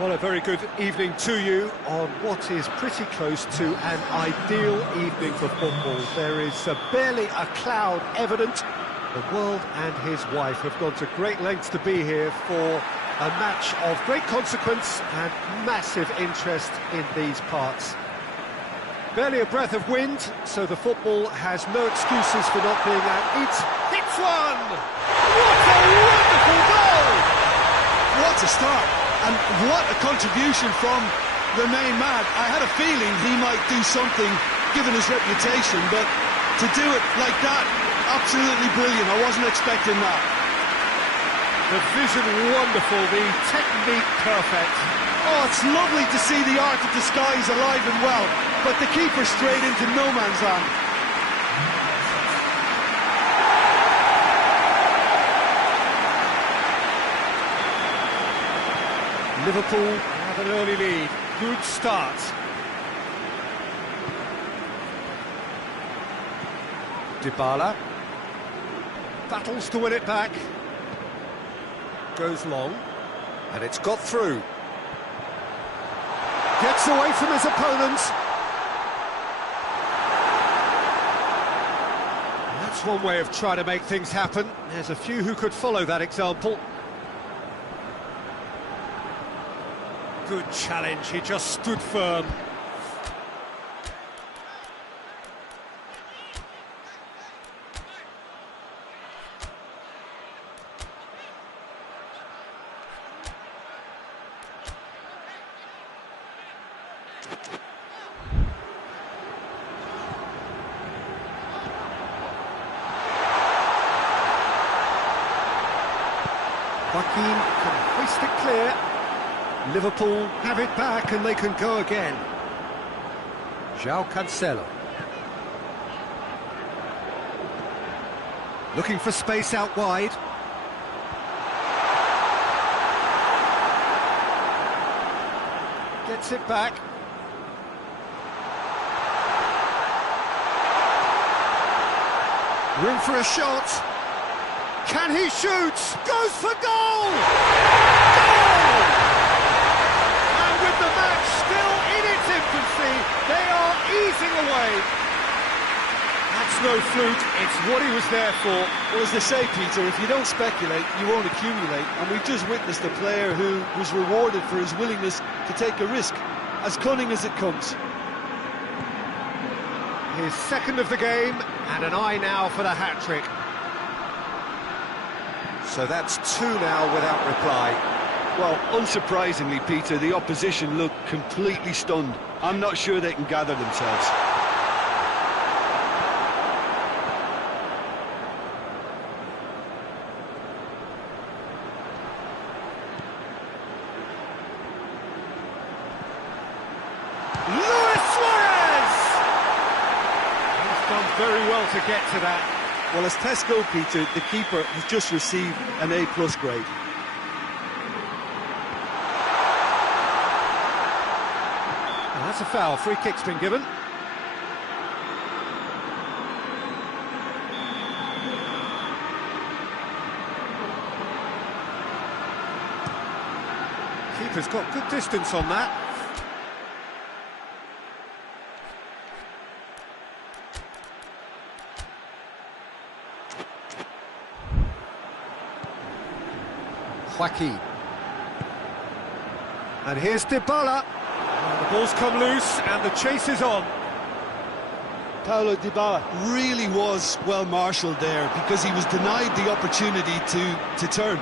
Well, a very good evening to you on what is pretty close to an ideal evening for football. There is barely a cloud evident. The world and his wife have gone to great lengths to be here for a match of great consequence and massive interest in these parts. Barely a breath of wind, so the football has no excuses for not being at it. Hits one! What a wonderful goal! What a start! And what a contribution from the main man. I had a feeling he might do something, given his reputation, but to do it like that, absolutely brilliant. I wasn't expecting that. The vision wonderful, the technique perfect. Oh, it's lovely to see the art of disguise alive and well, but the keeper straight into no man's land. Liverpool have an early lead. Good start. Dybala battles to win it back. Goes long, and it's got through. Gets away from his opponent. That's one way of trying to make things happen. There's a few who could follow that example. Good challenge, he just stood firm. Joaquin can hoist it clear. Liverpool have it back and they can go again. João Cancelo. Looking for space out wide. Gets it back. Room for a shot. Can he shoot? Goes for goal! Goal! And with the match still in its infancy, they are easing away. That's no fluke, it's what he was there for. Well, as they say, Peter, if you don't speculate, you won't accumulate. And we've just witnessed a player who was rewarded for his willingness to take a risk, as cunning as it comes. His second of the game, and an eye now for the hat-trick. So that's two now without reply. Well, unsurprisingly, Peter, the opposition look completely stunned. I'm not sure they can gather themselves. Luis Suarez! He's done very well to get to that. Well, as tests go, Peter, the keeper has just received an A+ grade. Oh, that's a foul. Free kick's been given. Keeper's got good distance on that. Joaquin. And here's Dybala. The ball's come loose and the chase is on. Paulo Dybala really was well marshalled there because he was denied the opportunity to turn.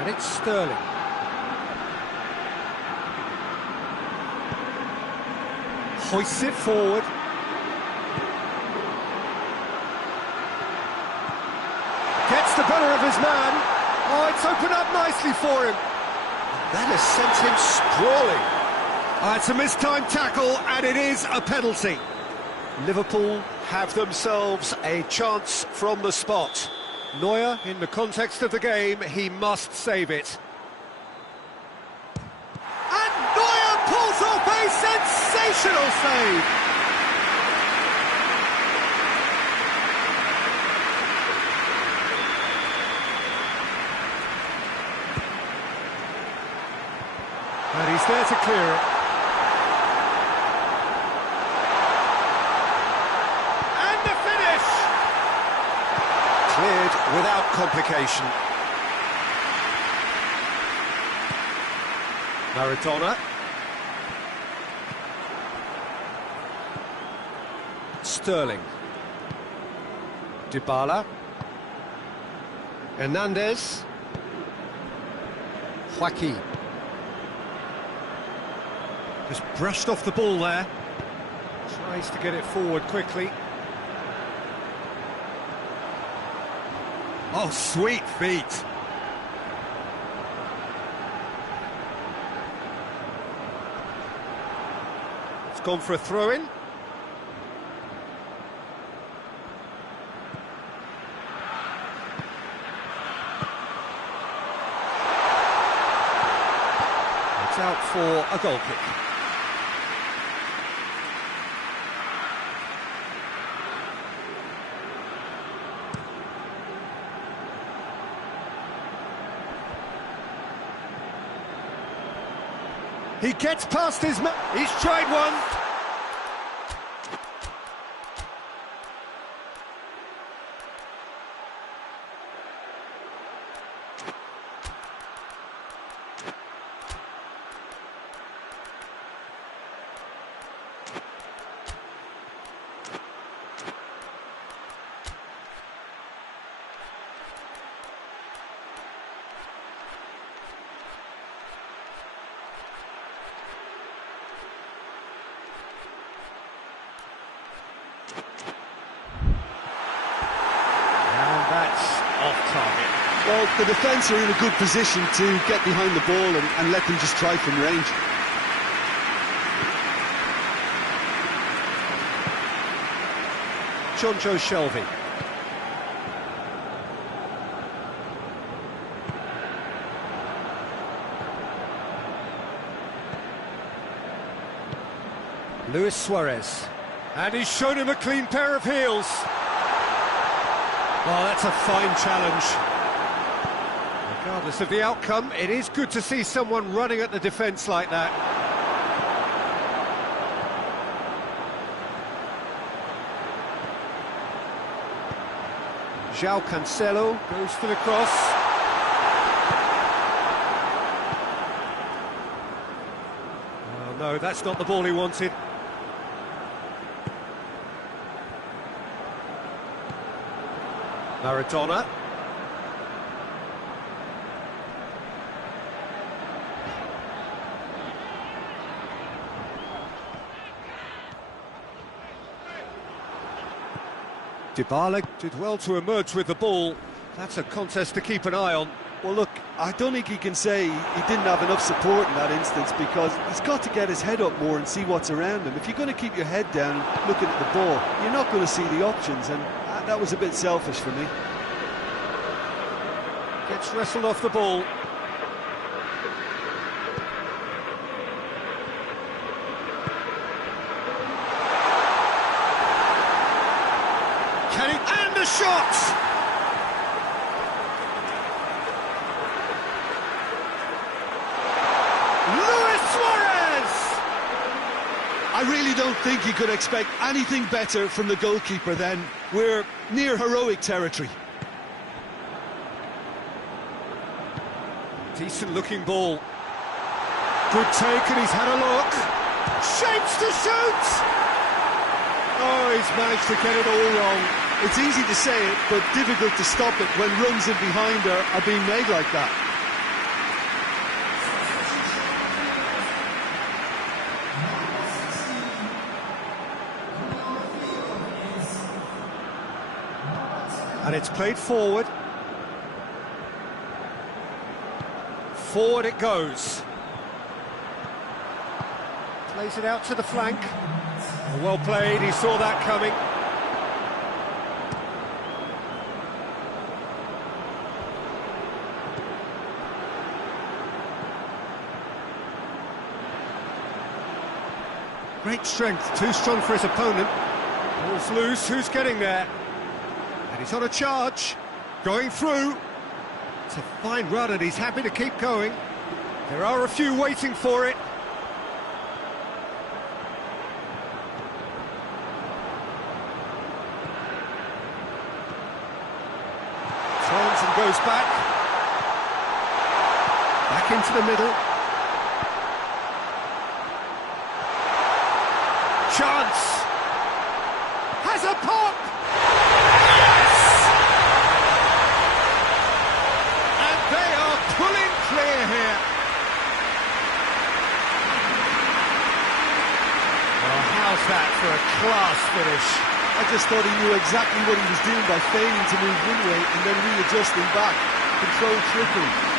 And it's Sterling. Hoists it forward. Gets the better of his man. Oh, it's opened up nicely for him. That has sent him sprawling. It's a mistimed tackle, and it is a penalty. Liverpool have themselves a chance from the spot. Neuer, in the context of the game, he must save it. And Neuer pulls off a sensational save. clear it. And the finish! Cleared without complication. Maradona. Sterling. Dybala. Hernandez. Joaquin. Just brushed off the ball there. Tries to get it forward quickly. Oh, sweet feet. It's gone for a throw-in. It's out for a goal kick. He gets past his man. He's tried one. Off target. Well, the defence are in a good position to get behind the ball and let them just try from range. Jonjo Shelvey. Luis Suarez. And he's shown him a clean pair of heels. Oh, that's a fine challenge. Regardless of the outcome, it is good to see someone running at the defence like that. João Cancelo goes for the cross. Oh, no, that's not the ball he wanted. Maradona. Dybala did well to emerge with the ball. That's a contest to keep an eye on. Well, look, I don't think he can say he didn't have enough support in that instance, because he's got to get his head up more and see what's around him. If you're going to keep your head down looking at the ball, you're not going to see the options, and that was a bit selfish for me. Gets wrestled off the ball. Can he... And the shot! Luis Suarez! I really don't think you could expect anything better from the goalkeeper then. We're near heroic territory. Decent looking ball. Good take, and he's had a look. Shapes to shoot! Oh, he's managed to get it all wrong. It's easy to say it, but difficult to stop it when runs in behind are being made like that. And it's played forward. Forward it goes. Plays it out to the flank. Well played, he saw that coming. Great strength, too strong for his opponent. Ball's loose, who's getting there? And he's on a charge, going through. It's a fine run and he's happy to keep going. There are a few waiting for it. goes back. Back into the middle. Chance. Has a pop. Yes! And they are pulling clear here. Well, how's that for a class finish? I just thought he knew exactly what he was doing by failing to move one way and then readjusting back. Controlled trickery.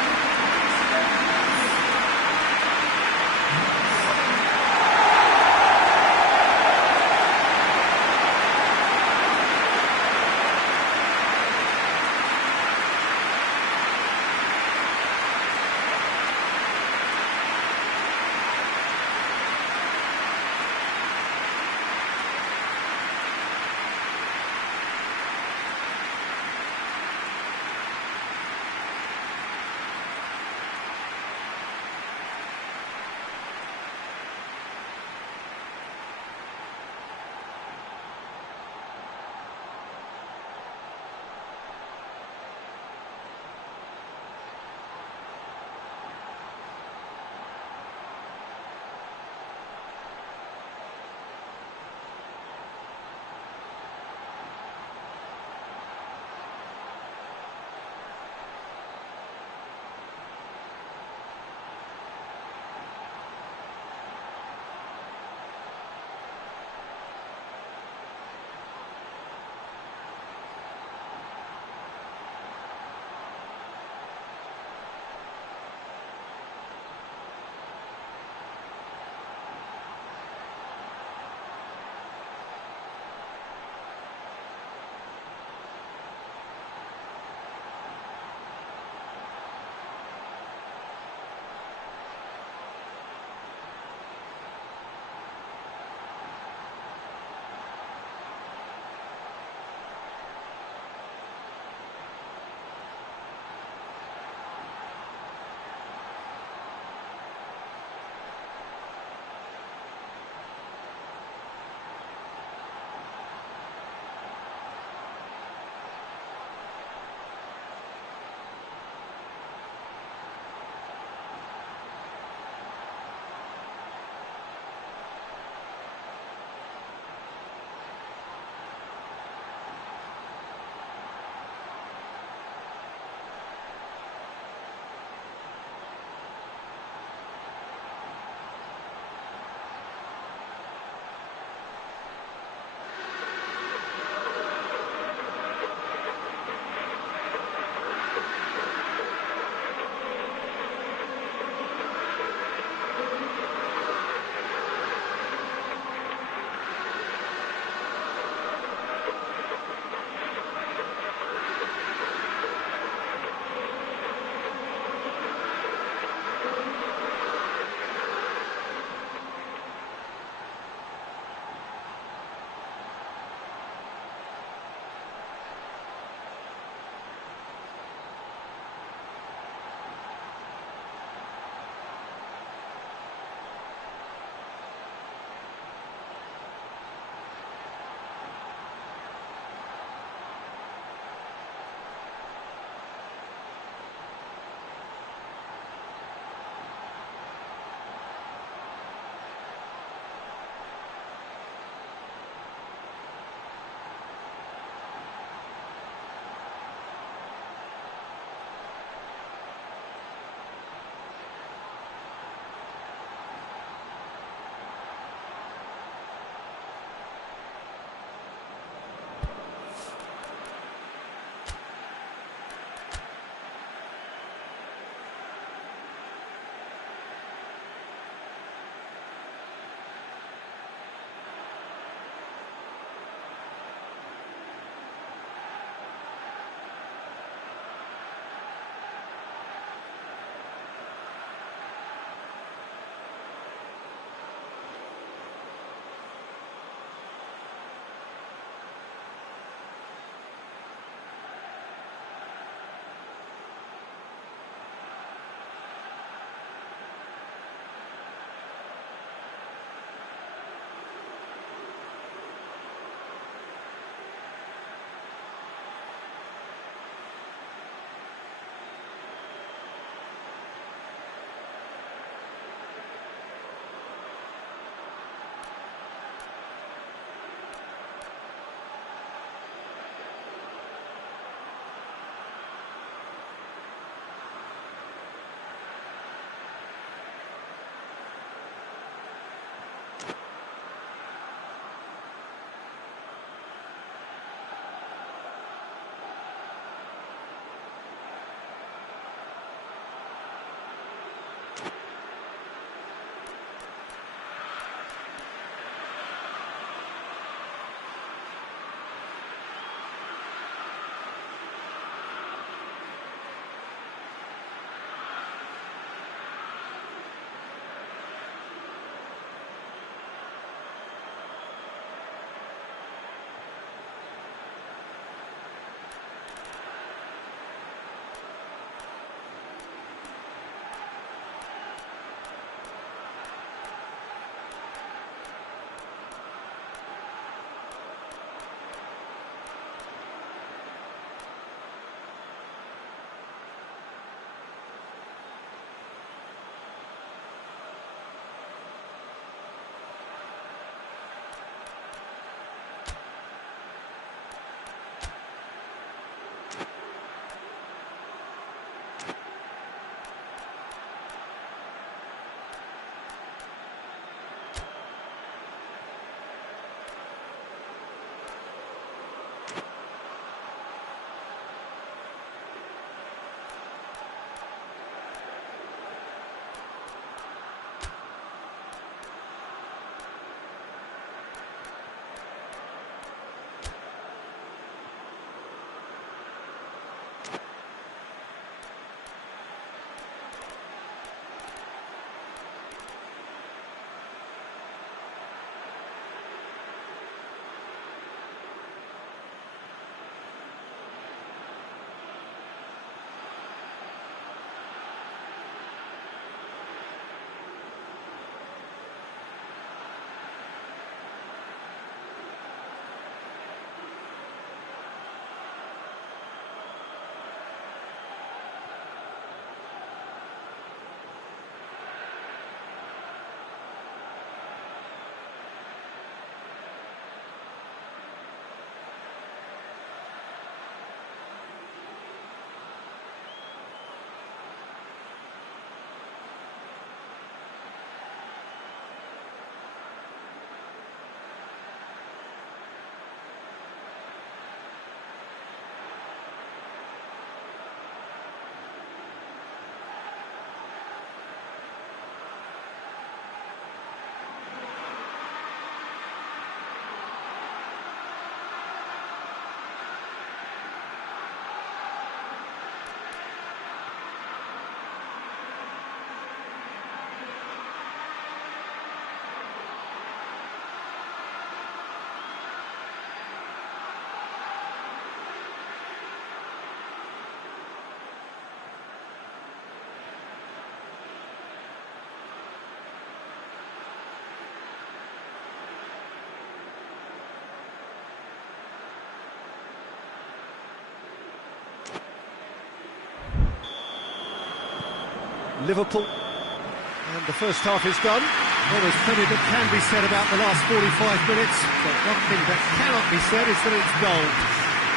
Liverpool. And the first half is done. Well, there's plenty that can be said about the last 45 minutes, but one thing that cannot be said is that it's dull.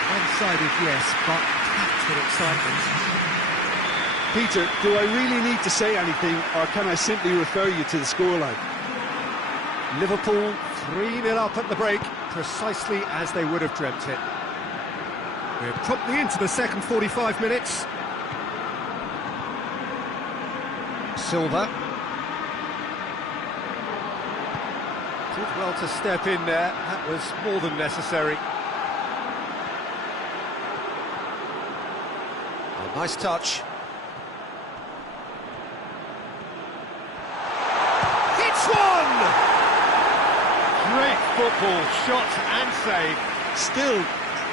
One-sided, yes, but packed with excitement. Peter, do I really need to say anything, or can I simply refer you to the scoreline? Liverpool 3-0 up at the break, precisely as they would have dreamt it. We're promptly into the second 45 minutes. Silva. Did well to step in there, that was more than necessary. A nice touch. It's one! Great football, shot and save. Still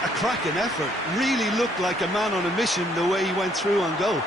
a cracking effort. Really looked like a man on a mission the way he went through on goal.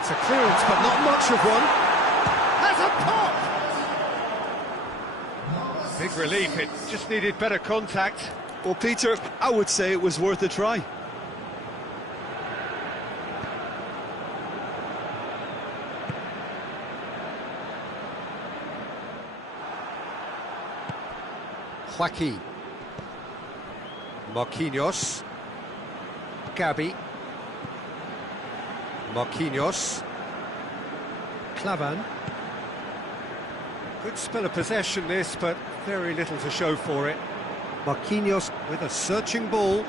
It's a clearance, but not much of one. That's a pop! Big relief, it just needed better contact. Well, Peter, I would say it was worth a try. Joaquin. Marquinhos. Gabi. Marquinhos. Klavan. Good spell of possession this, but very little to show for it. Marquinhos with a searching ball.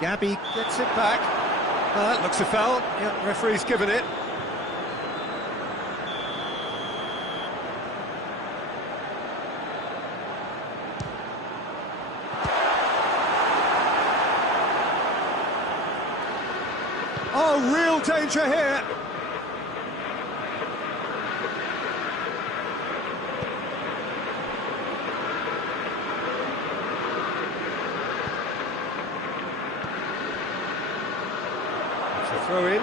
Gabby gets it back. Looks a foul. Yeah, referee's given it. Oh, real danger here. It's a throw in.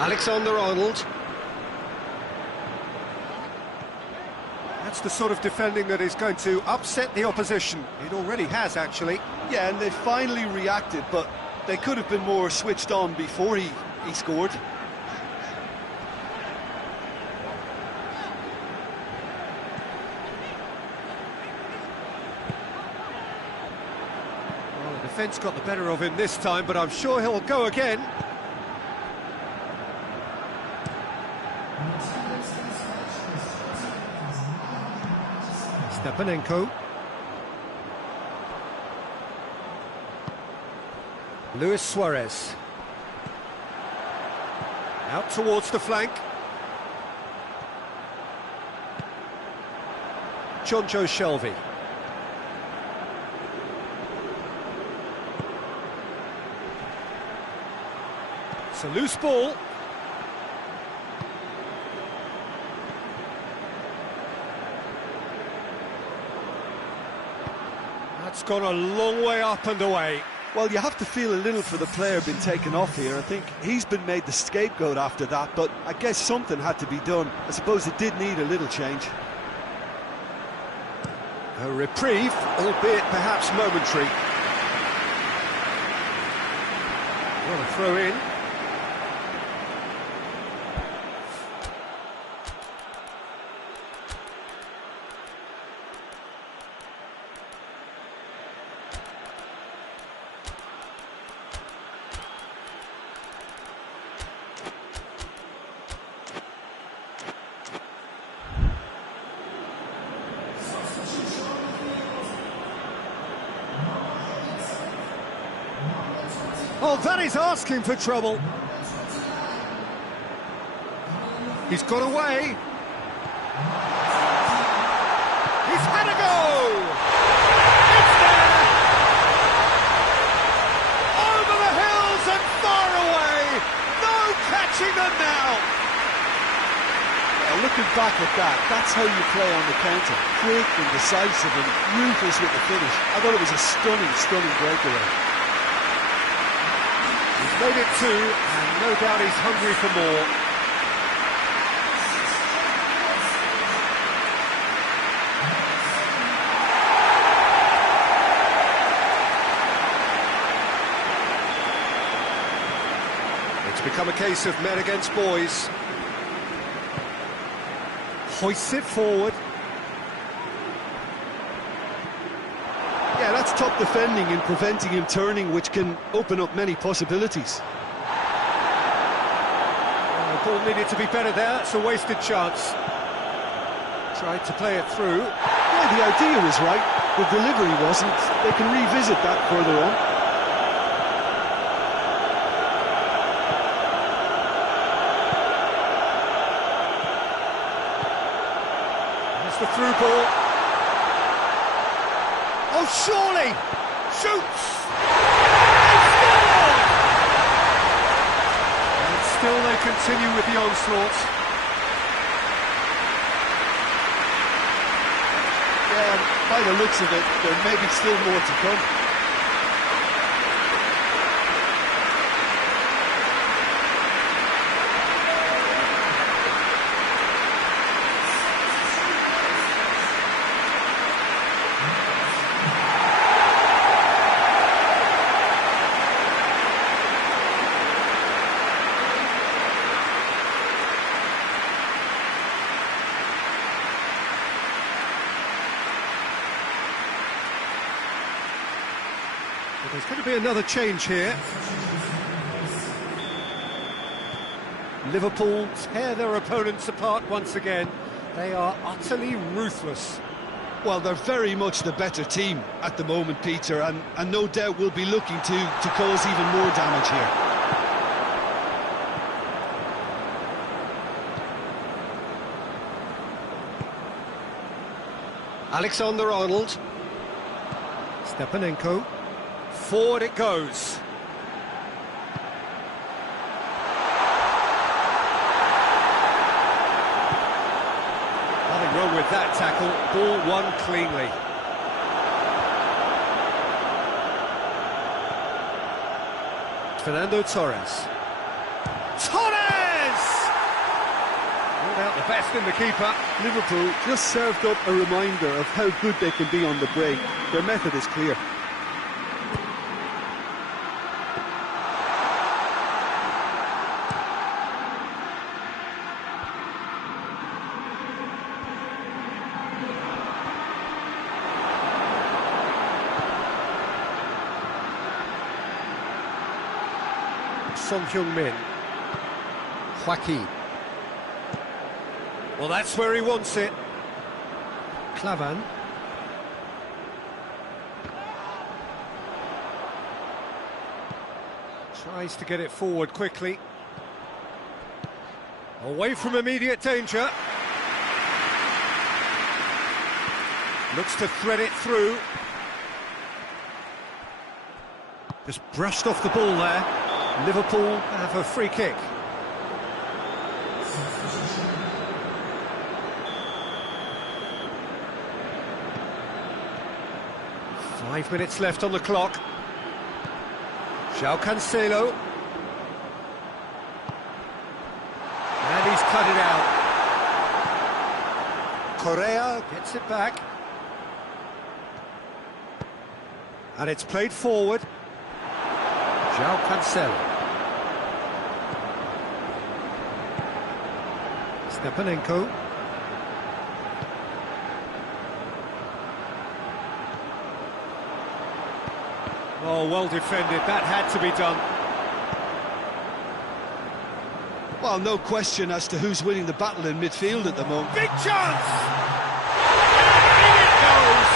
Alexander-Arnold. That's the sort of defending that is going to upset the opposition. It already has, actually. Yeah, and they finally reacted, but they could have been more switched on before he scored. Well, the defence got the better of him this time, but I'm sure he'll go again. Stepanenko. Luis Suarez. Out towards the flank. Jonjo Shelvey. It's a loose ball. That's gone a long way up and away. Well, you have to feel a little for the player being taken off here. I think he's been made the scapegoat after that, but I guess something had to be done. I suppose it did need a little change. A reprieve, albeit perhaps momentary. What a throw in. Oh, that is asking for trouble. He's got away. He's had a go! It's there! Over the hills and far away! No catching them now! Yeah, looking back at that, that's how you play on the counter. Quick and decisive and ruthless with the finish. I thought it was a stunning, stunning breakaway. He's made it two, and no doubt he's hungry for more. It's become a case of men against boys. Hoists it forward. Yeah, that's top defending and preventing him turning, which can open up many possibilities. The ball needed to be better there. It's a wasted chance. Tried to play it through. Yeah, the idea was right. The delivery wasn't. They can revisit that further on. It's the through ball. Oh, surely! Shoots! And still they continue with the onslaught. Yeah, by the looks of it, there may be still more to come. But there's going to be another change here. Liverpool tear their opponents apart once again. They are utterly ruthless. Well, they're very much the better team at the moment, Peter, and no doubt will be looking to cause even more damage here. Alexander-Arnold. Stepanenko. Forward it goes. Nothing wrong with that tackle. Ball won cleanly. Fernando Torres. Torres! Ruled out the best in the keeper. Liverpool just served up a reminder of how good they can be on the break. Their method is clear. Son Heung-min. Joaquin. Well, that's where he wants it. Klavan. Tries to get it forward quickly. Away from immediate danger. Looks to thread it through. Just brushed off the ball there. Liverpool have a free kick. Five minutes left on the clock. João Cancelo. And he's cut it out. Correa gets it back. And it's played forward. João Cancelo. Stepanenko. Oh, well defended. That had to be done. Well, no question as to who's winning the battle in midfield at the moment. Big chance! In it goes!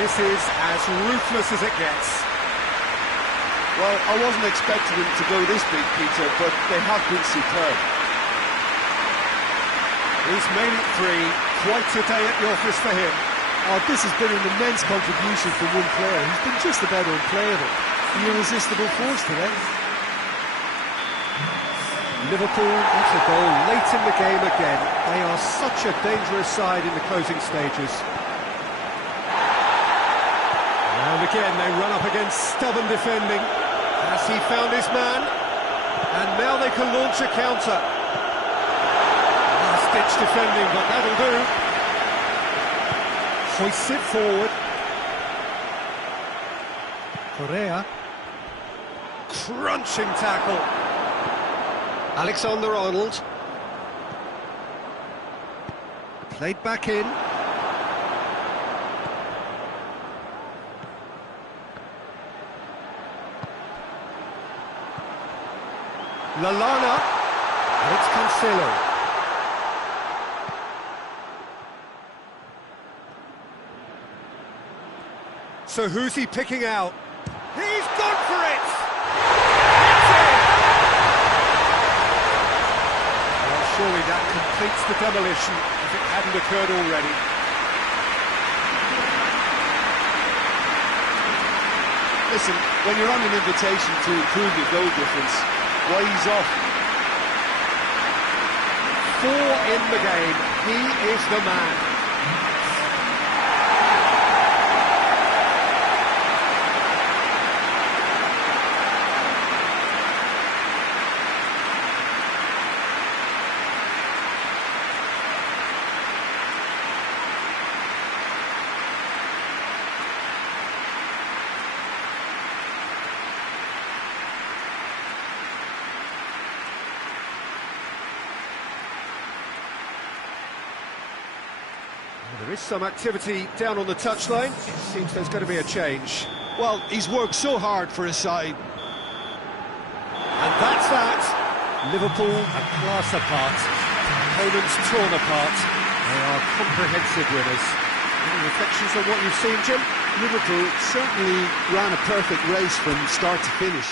This is as ruthless as it gets. Well, I wasn't expecting them to go this big, Peter, but they have been superb. He's made it three. Quite a day at the office for him. Oh, this has been an immense contribution from one player. He's been just about unplayable. The irresistible force today. Liverpool gets a goal late in the game again. They are such a dangerous side in the closing stages. And again they run up against stubborn defending. Has he found his man? And now they can launch a counter. Last-ditch defending, but that'll do. Hoists it forward. Correa. Crunching tackle. Alexander-Arnold. Played back in. Lallana. And it's Cancelo. So who's he picking out? He's gone for it! Hits it! Well, surely that completes the demolition if it hadn't occurred already. Listen, when you're on an invitation to improve your goal difference, why he's off? 4 in the game. He is the man. There is some activity down on the touchline. It seems there's going to be a change. Well, he's worked so hard for his side. And that's that. Liverpool a class apart. Opponents torn apart. They are comprehensive winners. Any reflections on what you've seen, Jim? Liverpool certainly ran a perfect race from start to finish.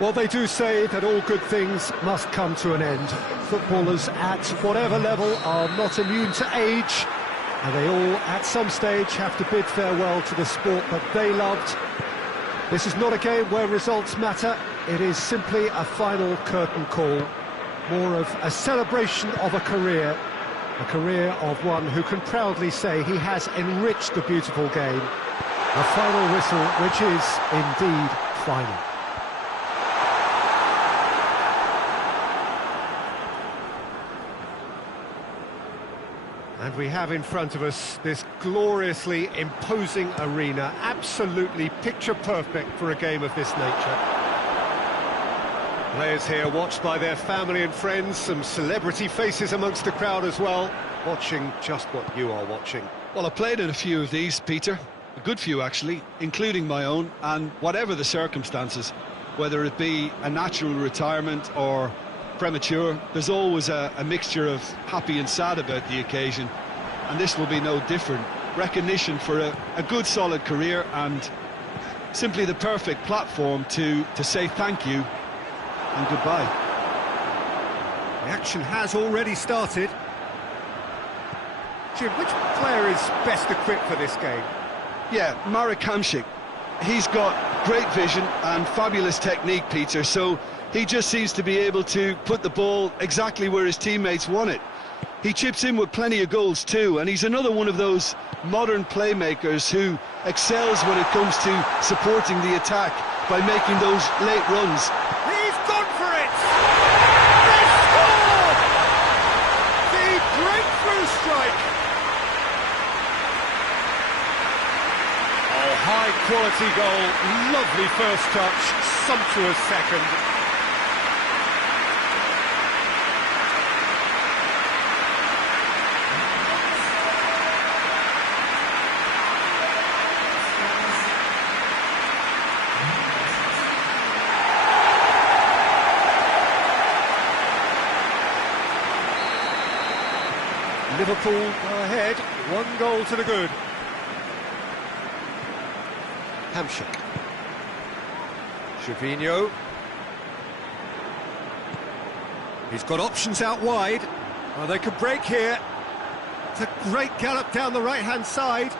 Well, they do say that all good things must come to an end. Footballers at whatever level are not immune to age, and they all, at some stage, have to bid farewell to the sport that they loved. This is not a game where results matter. It is simply a final curtain call, more of a celebration of a career of one who can proudly say he has enriched the beautiful game. A final whistle which is indeed final. And And we have in front of us this gloriously imposing arena, absolutely picture perfect for a game of this nature. Players here watched by their family and friends, some celebrity faces amongst the crowd as well, watching just what you are watching. Well, I played in a few of these, Peter. A good few, actually, including my own, and whatever the circumstances, whether it be a natural retirement or premature, there's always a mixture of happy and sad about the occasion, and this will be no different. Recognition for a good solid career, and simply the perfect platform to say thank you and goodbye. The action has already started. Jim, which player is best equipped for this game? Yeah, Marek Hamšík. He's got great vision and fabulous technique, Peter, so he just seems to be able to put the ball exactly where his teammates want it. He chips in with plenty of goals too, and he's another one of those modern playmakers who excels when it comes to supporting the attack by making those late runs. He's gone for it! They score! The breakthrough strike! Oh, high-quality goal, lovely first touch, sumptuous second. Liverpool go ahead, 1 goal to the good. Hamšík. Gervinho. He's got options out wide. Oh, they could break here. It's a great gallop down the right-hand side.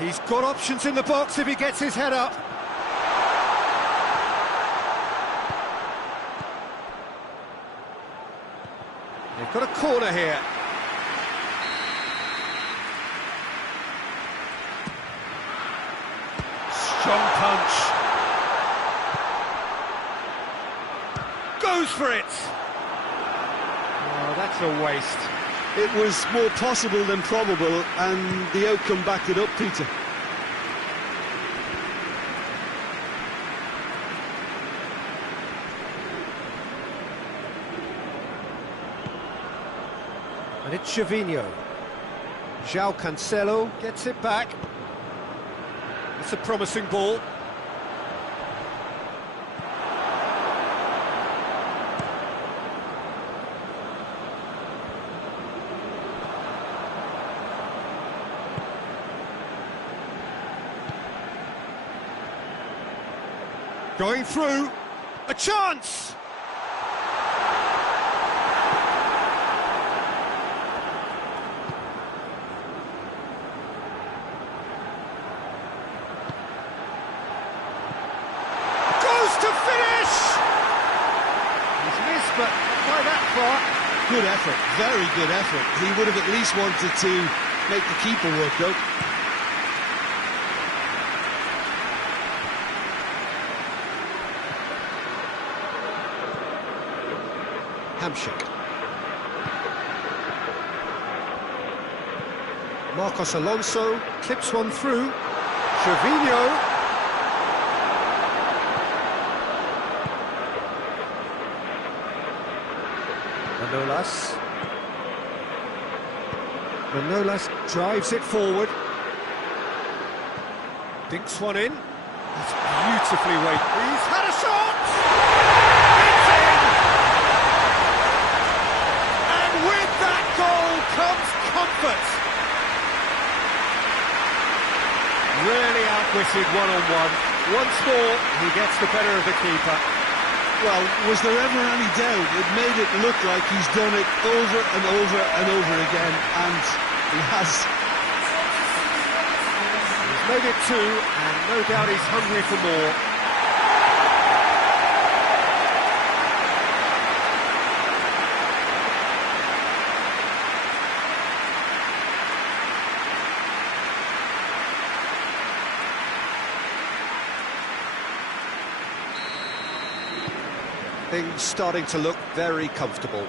He's got options in the box if he gets his head up. They've got a corner here. Strong punch. Goes for it. Oh, that's a waste. It was more possible than probable, and the outcome backed it up, Peter. And it's Gervinho. João Cancelo gets it back. It's a promising ball. Going through. A chance! To finish! He's missed, but not by that far. Good effort, very good effort. He would have at least wanted to make the keeper work, though. Hamšík. Marcos Alonso clips one through. Gervinho. Manolas drives it forward. Dinks one in. That's beautifully weighted. He's had a shot! It's in! And with that goal comes comfort. Really outwitted one-on-one. Once more, he gets the better of the keeper. Well, was there ever any doubt? It made it look like he's done it over and over and over again, and he has. He's made it 2, and no doubt he's hungry for more. Things starting to look very comfortable.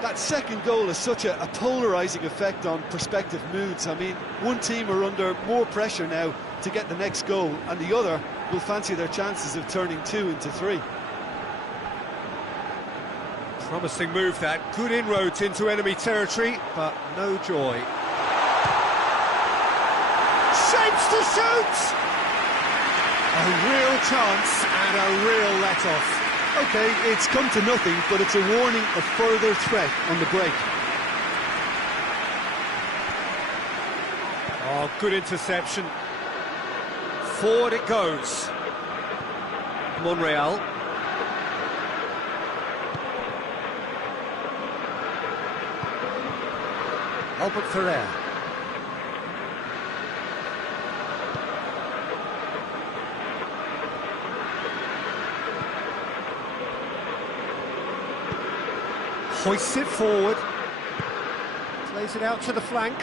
That second goal has such a polarising effect on prospective moods. I mean, one team are under more pressure now to get the next goal, and the other will fancy their chances of turning 2 into 3. Promising move that, good inroads into enemy territory, but no joy. Shapes to shoot! A real chance and a real let-off. OK, it's come to nothing, but it's a warning of further threat on the break. Oh, good interception. Forward it goes. Monreal. Albert Ferrer. Hoists it forward. Plays it out to the flank.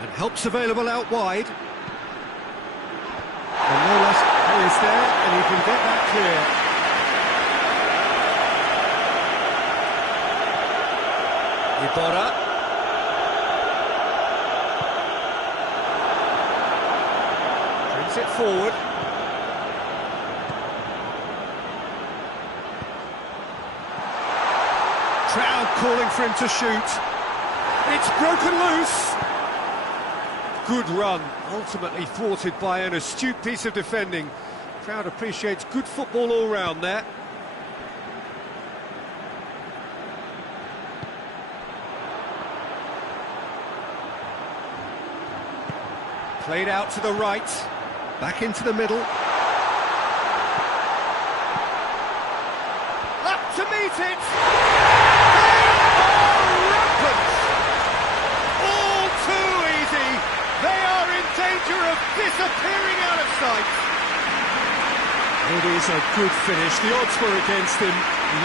And help's available out wide. And no less is there, and he can get that clear. Iborra. Brings it forward. Crowd calling for him to shoot. It's broken loose. Good run, ultimately thwarted by an astute piece of defending. Crowd appreciates good football all round there. Played out to the right, back into the middle. Up to meet it! They are rampant! All too easy! They are in danger of disappearing out of sight! It is a good finish. The odds were against him,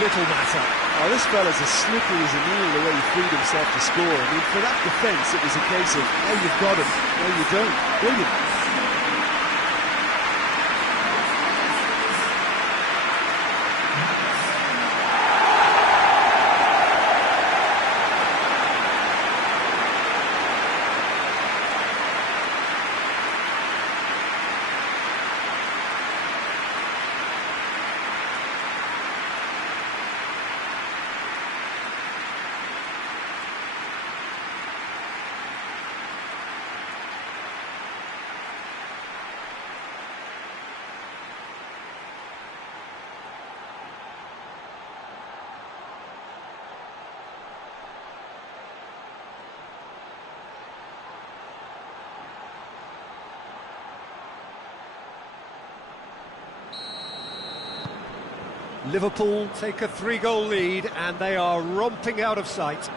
little matter. Oh, this fella's as slippery as a needle the way he freed himself to score. I mean, for that defence, it was a case of, now you've got him, now you don't. Brilliant. Liverpool take a 3-goal lead and they are romping out of sight.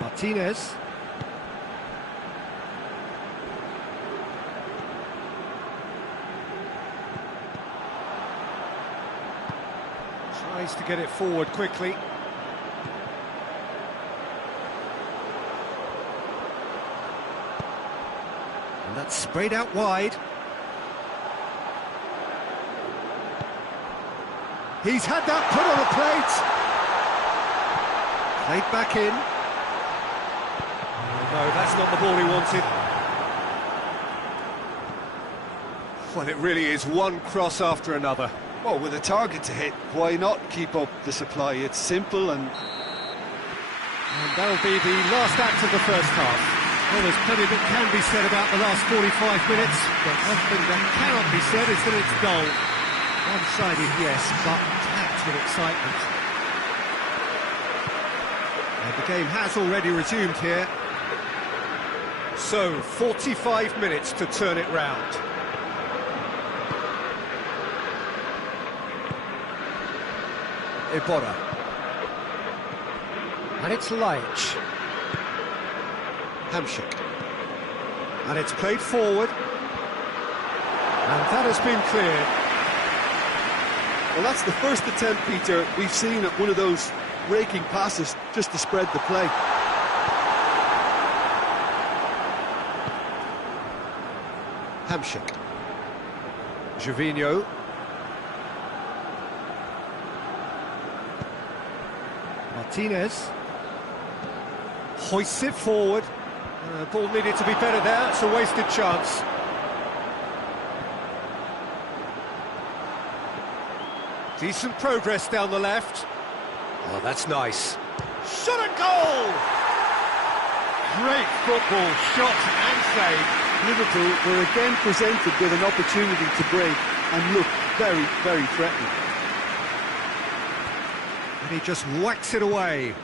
Martinez. Tries to get it forward quickly. And that's sprayed out wide. He's had that put on a plate. Played back in. No, that's not the ball he wanted. Well, it really is one cross after another. Well, with a target to hit, why not keep up the supply? It's simple and that'll be the last act of the first half. Well, there's plenty that can be said about the last 45 minutes, but one thing that cannot be said is that it's dull. One-sided, yes, but packed with excitement. And the game has already resumed here. So, 45 minutes to turn it round. Iborra. And it's Laic. Hamsik. And it's played forward. And that has been cleared. well, that's the first attempt, Peter, we've seen at one of those raking passes just to spread the play. Hamsik. Gervinho. Martinez hoists it forward. Ball needed to be better there, it's a wasted chance. Decent progress down the left. Oh, that's nice. Shot a goal! Great football, shot and save. Liverpool were again presented with an opportunity to break and look very, very threatening. And he just whacks it away.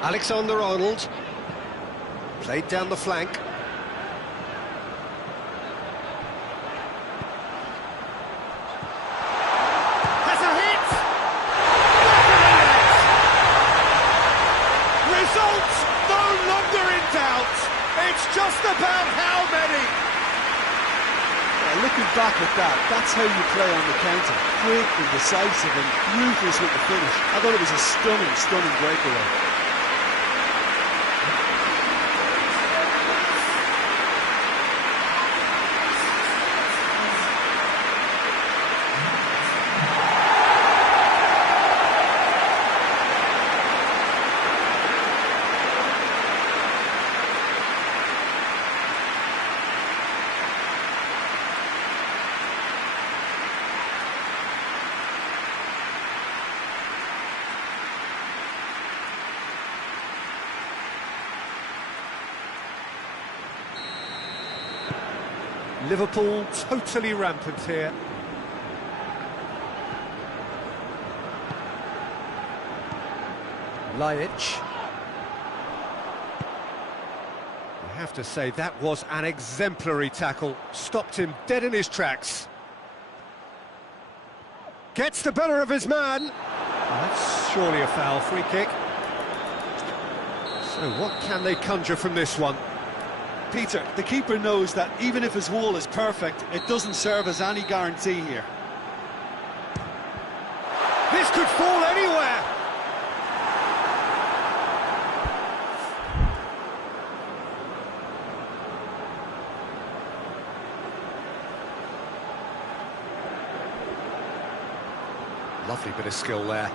Alexander-Arnold. Played down the flank. Has a hit! Results no longer in doubt. It's just about how many. Looking back at that, that's how you play on the counter. Quick and decisive and ruthless with the finish. I thought it was a stunning, stunning breakaway. Liverpool totally rampant here. Laic. I have to say, that was an exemplary tackle. Stopped him dead in his tracks. Gets the better of his man. That's surely a foul. Free kick. So what can they conjure from this one? Peter, the keeper knows that even if his wall is perfect, it doesn't serve as any guarantee here. This could fall anywhere! Lovely bit of skill there.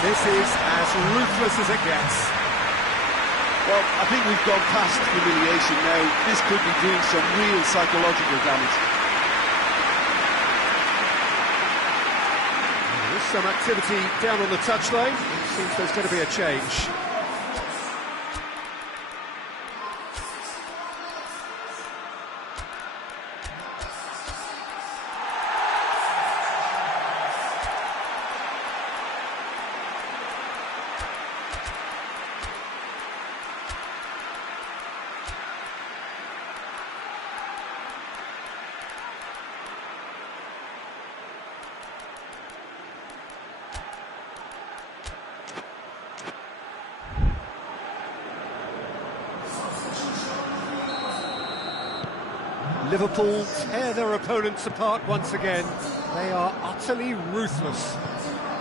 This is as ruthless as it gets. Well, I think we've gone past humiliation now. This could be doing some real psychological damage. There is some activity down on the touchline. It seems there's going to be a change. Liverpool tear their opponents apart once again. They are utterly ruthless.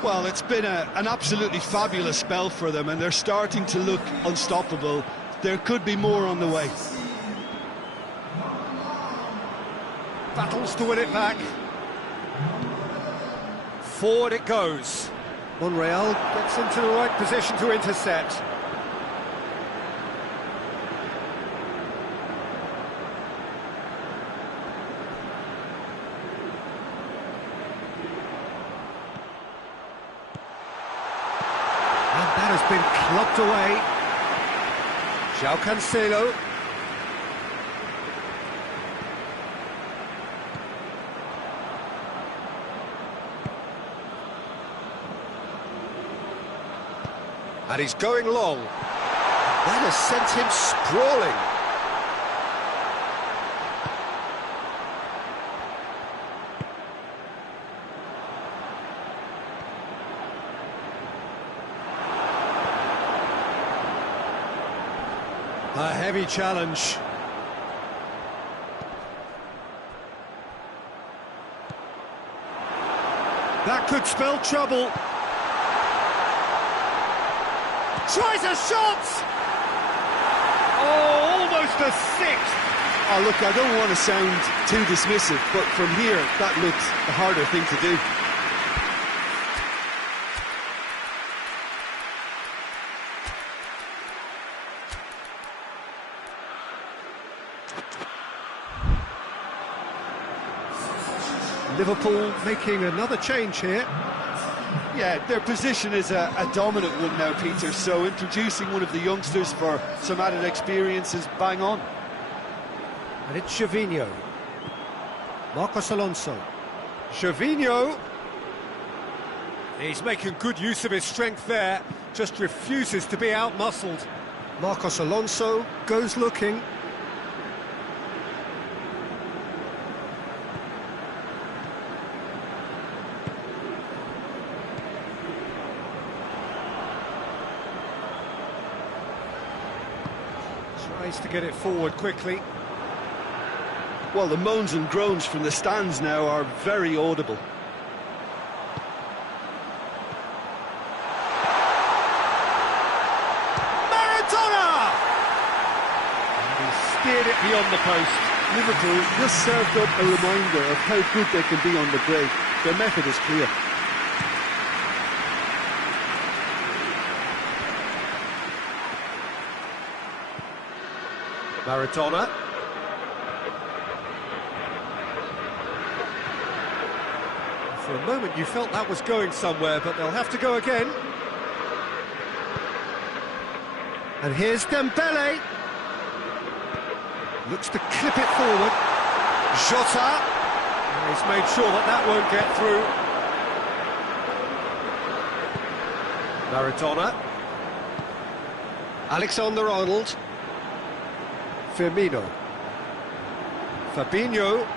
Well, it's been an absolutely fabulous spell for them, and they're starting to look unstoppable. There could be more on the way. Battles to win it back. Forward it goes. Monreal gets into the right position to intercept. That has been clubbed away. João Cancelo. And he's going long. That has sent him sprawling. A heavy challenge. That could spell trouble. Tries a shot! Oh, almost a sixth! Oh, look, I don't want to sound too dismissive, but from here, that looks the harder thing to do. Liverpool making another change here. Yeah, their position is a dominant one now, Peter, so introducing one of the youngsters for some added experience is bang on. And it's Gervinho. Marcos Alonso. Gervinho. He's making good use of his strength there, just refuses to be out-muscled. Marcos Alonso goes looking. Tries to get it forward quickly. Well, the moans and groans from the stands now are very audible. Maradona! And he steered it beyond the post. Liverpool just served up a reminder of how good they can be on the break. Their method is clear. Maradona. For a moment you felt that was going somewhere, but they'll have to go again. And here's Dembele. Looks to clip it forward. Jota. He's made sure that that won't get through. Maradona. Alexander-Arnold. Firmino. Fabinho.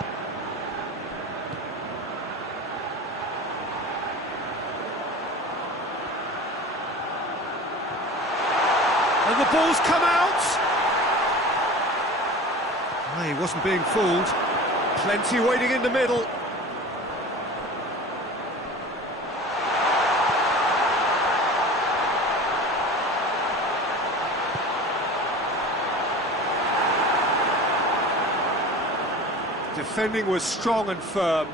And the ball's come out! Oh, he wasn't being fooled. Plenty waiting in the middle. Defending was strong and firm.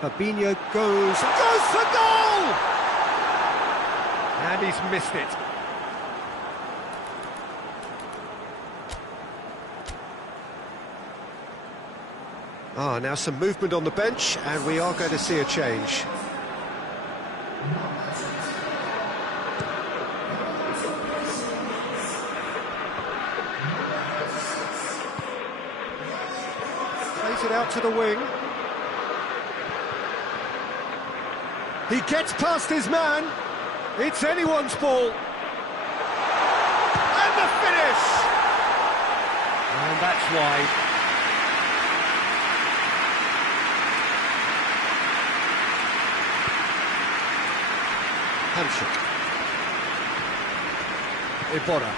Fabinho goes for goal! And he's missed it. Now some movement on the bench, and we are going to see a change. Plays it out to the wing. He gets past his man. It's anyone's ball. And the finish! And that's wide. Hamsik. Iborra.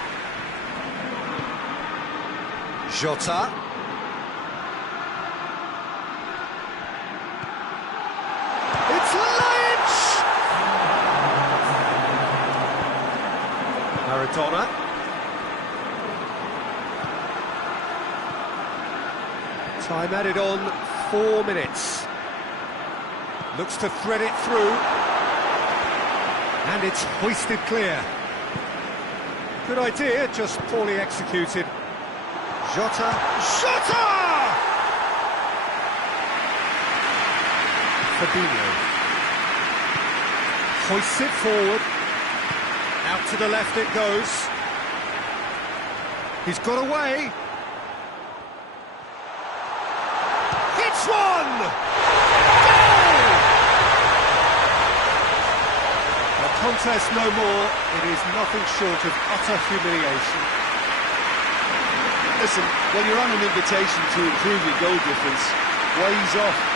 Jota. It's Lynch! Maradona. Time added on, 4 minutes. Looks to thread it through. And it's hoisted clear. Good idea, just poorly executed. Jota. Jota! Fabinho. Hoists it forward. Out to the left it goes. He's got away. Hits one! Contest no more, it is nothing short of utter humiliation. Listen, when you're on an invitation to improve your goal difference, why ease off?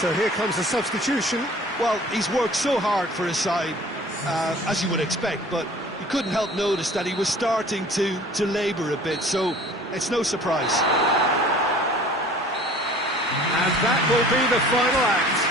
So here comes the substitution. Well, he's worked so hard for his side, as you would expect, but you couldn't help notice that he was starting to labour a bit, so it's no surprise. And that will be the final act.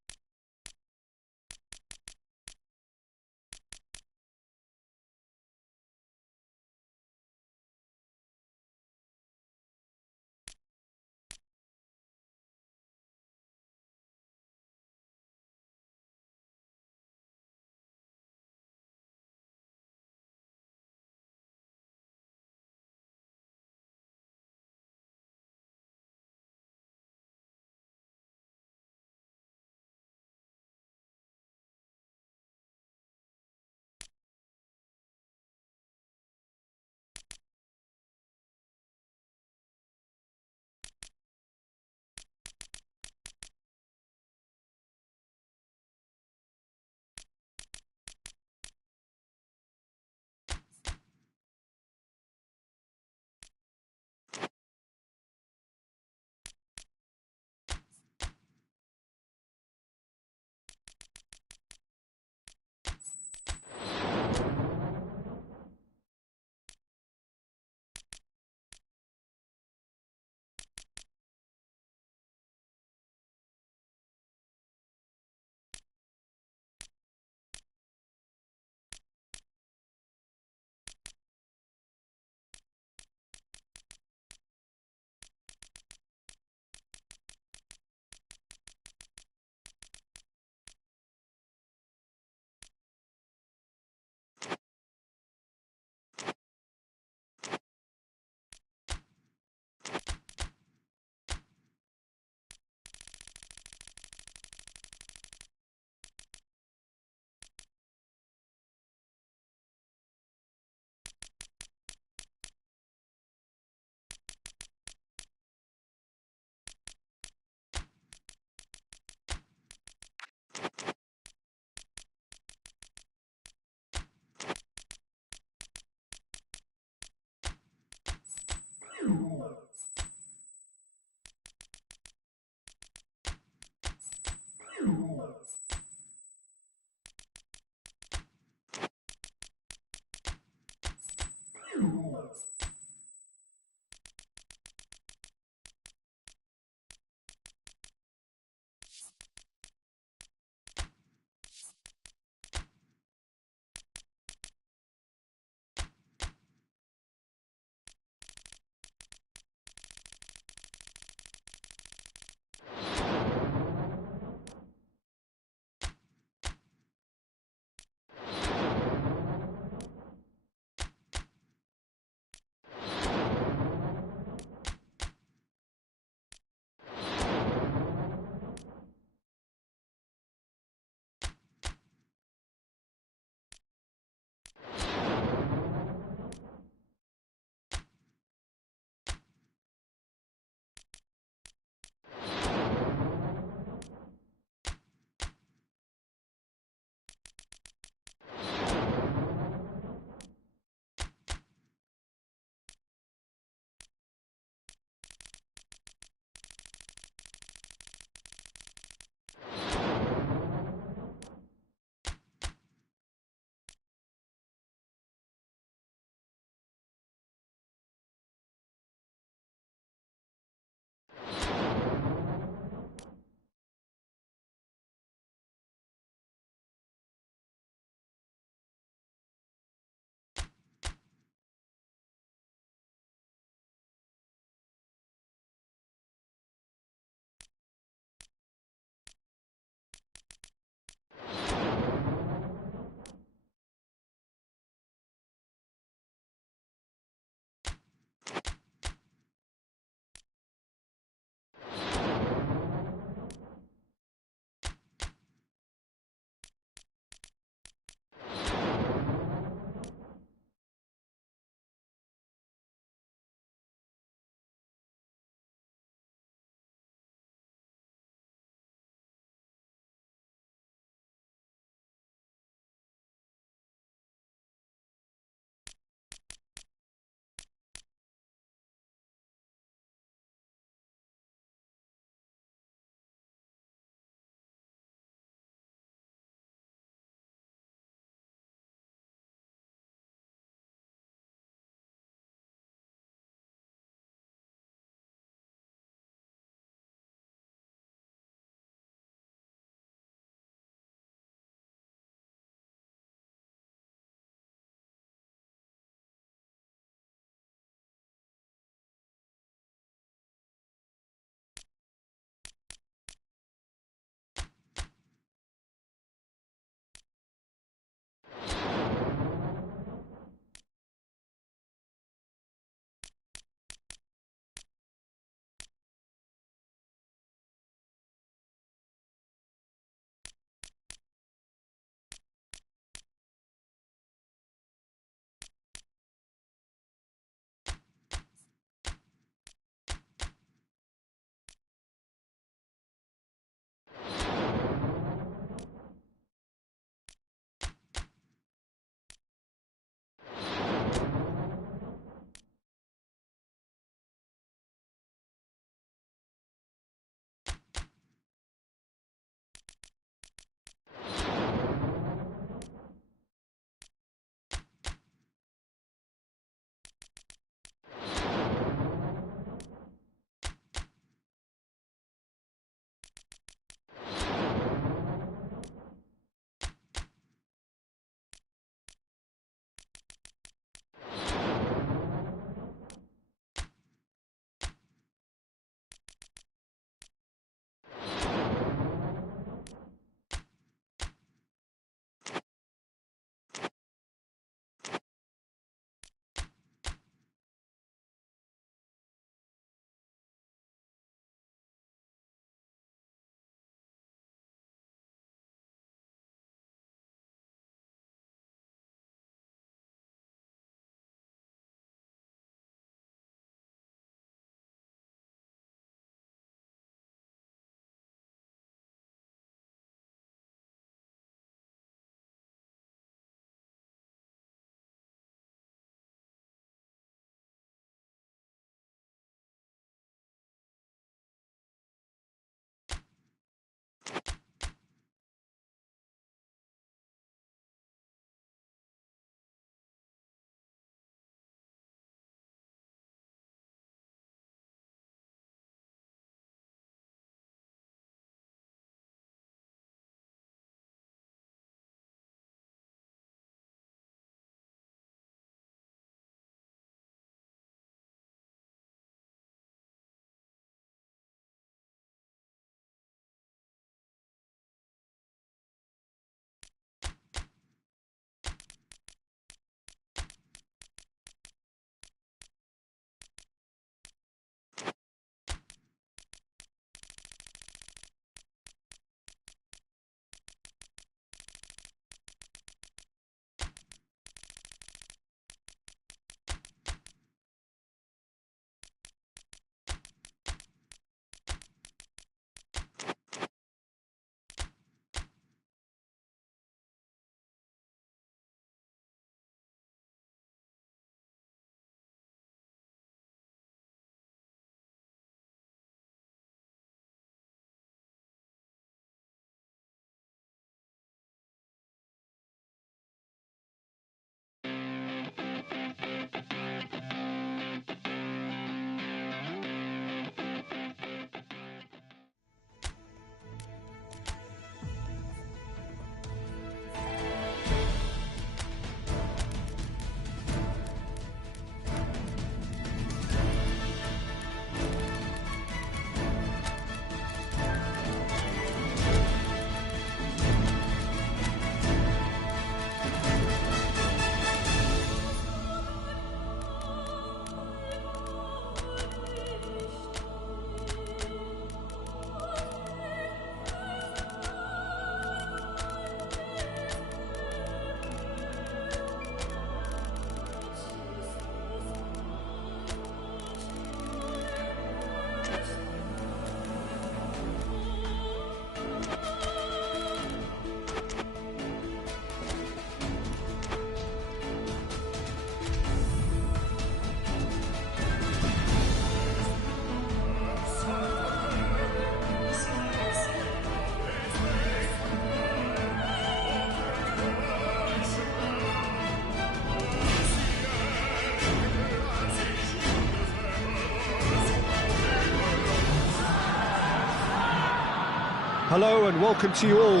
Hello and welcome to you all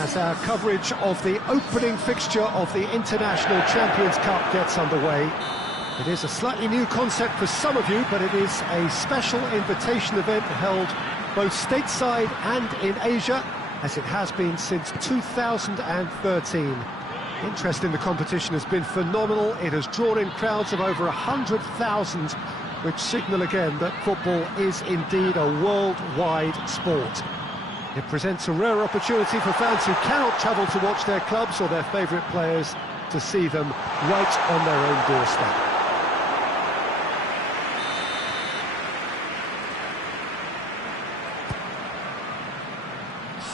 as our coverage of the opening fixture of the International Champions Cup gets underway. It is a slightly new concept for some of you, but it is a special invitation event held both stateside and in Asia, as it has been since 2013. Interest in the competition has been phenomenal. It has drawn in crowds of over 100,000, which signal again that football is indeed a worldwide sport. It presents a rare opportunity for fans who cannot travel to watch their clubs or their favourite players to see them right on their own doorstep.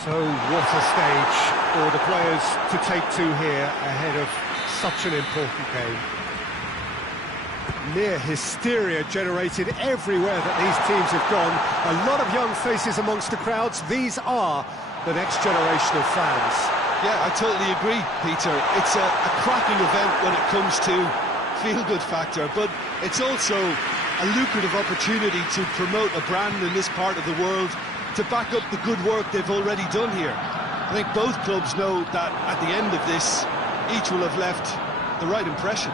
So what a stage for the players to take to here ahead of such an important game. Near hysteria generated everywhere that these teams have gone. A lot of young faces amongst the crowds. These are the next generation of fans. Yeah, I totally agree, Peter. It's a cracking event when it comes to feel-good factor, but it's also a lucrative opportunity to promote a brand in this part of the world, to back up the good work they've already done here. I think both clubs know that at the end of this, each will have left the right impression.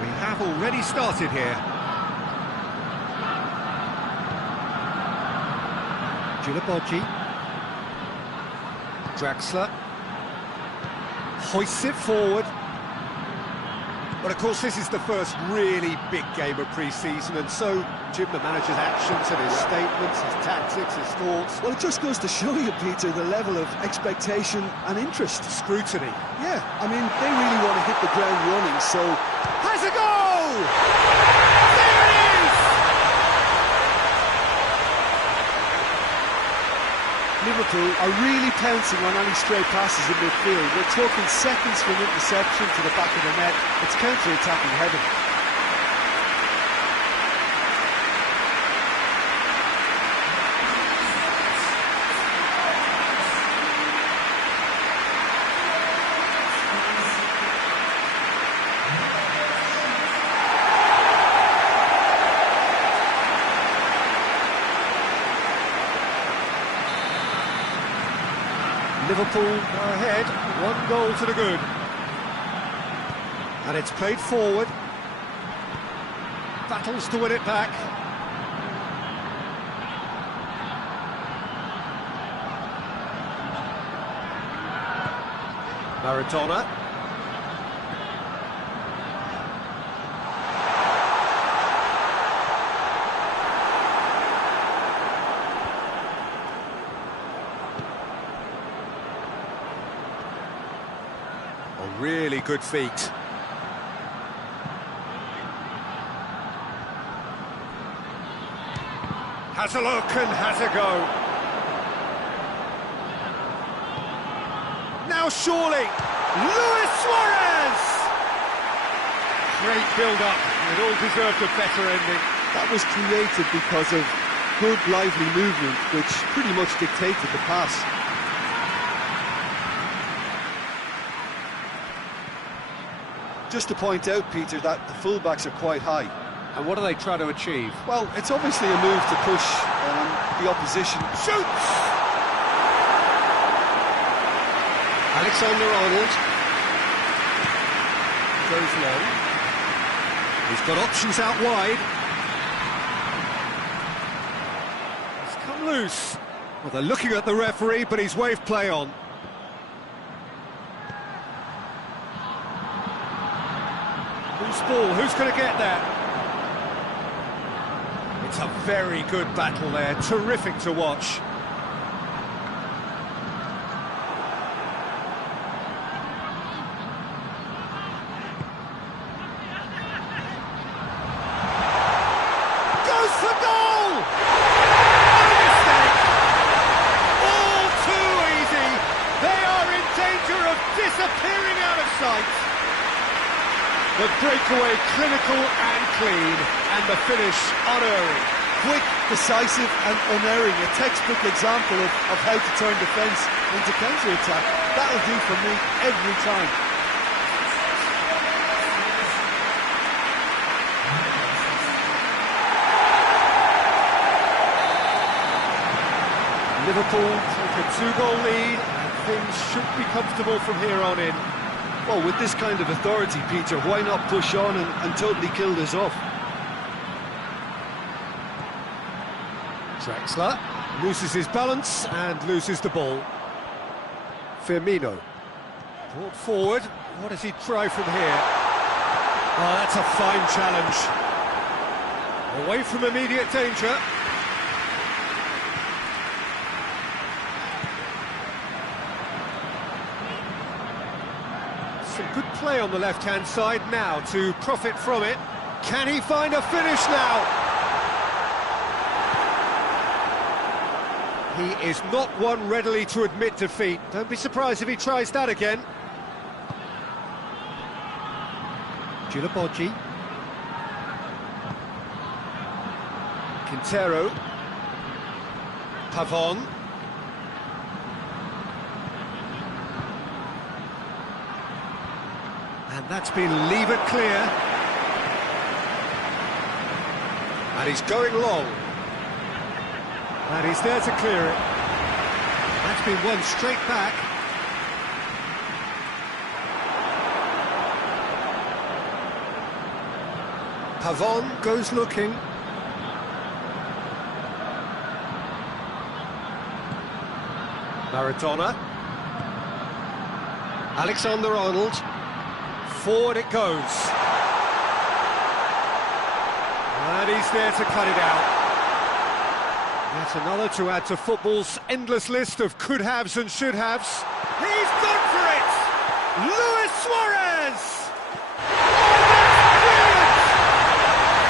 We have already started here. Djilabodji. Draxler. Hoists it forward. But of course this is the first really big game of pre-season, and so Jim, the manager's actions and his statements, his tactics, his thoughts... Well, it just goes to show you, Peter, the level of expectation and interest. Scrutiny. Yeah, I mean, they really want to hit the ground running, so... Has a goal! There it is! Liverpool are really pouncing on any stray passes in midfield. We're talking seconds from interception to the back of the net. It's counter-attacking heaven. Liverpool are ahead, 1 goal to the good. And it's played forward. Battles to win it back. Maradona. Really good feet. Has a look and has a go. Now surely, Luis Suarez! Great build-up, it all deserved a better ending. That was created because of good, lively movement, which pretty much dictated the pass. Just to point out, Peter, that the fullbacks are quite high. And what are they trying to achieve? Well, it's obviously a move to push the opposition. Shoots! Alexander-Arnold goes long. He's got options out wide. He's come loose. Well, they're looking at the referee, but he's waved play on. Who's ball? Who's going to get that? It's a very good battle there. Terrific to watch. Goes for goal! No mistake! All too easy. They are in danger of disappearing out of sight. The breakaway clinical and clean, and the finish unerring. Quick, decisive and unerring. A textbook example of how to turn defence into counter-attack. That'll do for me every time. Liverpool take a 2-goal lead, and things should be comfortable from here on in. Well, with this kind of authority, Peter, why not push on and totally kill this off? Draxler loses his balance and loses the ball. Firmino brought forward. What does he try from here? Oh, that's a fine challenge. Away from immediate danger. Some good play on the left-hand side now to profit from it. Can he find a finish now? He is not one readily to admit defeat. Don't be surprised if he tries that again. Djilabodji. Quintero. Pavon. And that's been levered clear. And he's going long. And he's there to clear it. That's been won straight back. Pavon goes looking. Maradona. Alexander-Arnold. Forward it goes. And he's there to cut it out. That's another to add to football's endless list of could-haves and should-haves. He's gone for it! Luis Suarez!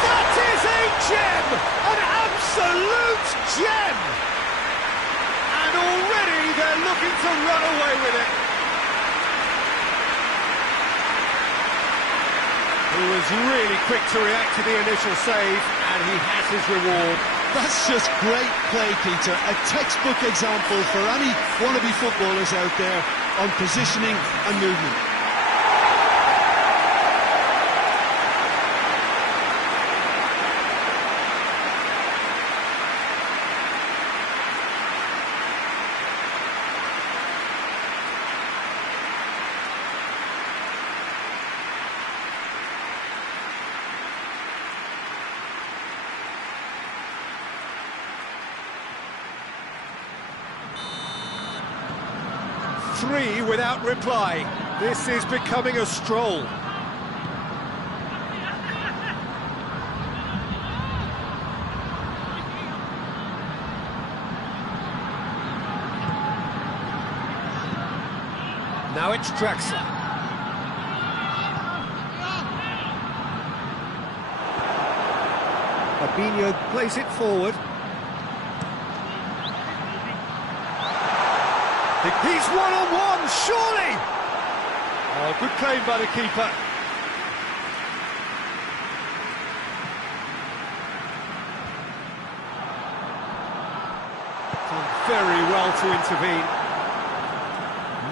That is a gem! An absolute gem! And already they're looking to run away with it. He was really quick to react to the initial save, and he has his reward. That's just great play, Peter. A textbook example for any wannabe footballers out there on positioning and movement. Three without reply. This is becoming a stroll. Now it's Draxler. Fabinho plays it forward. He's one-on-one, surely! Oh, good claim by the keeper. Done very well to intervene.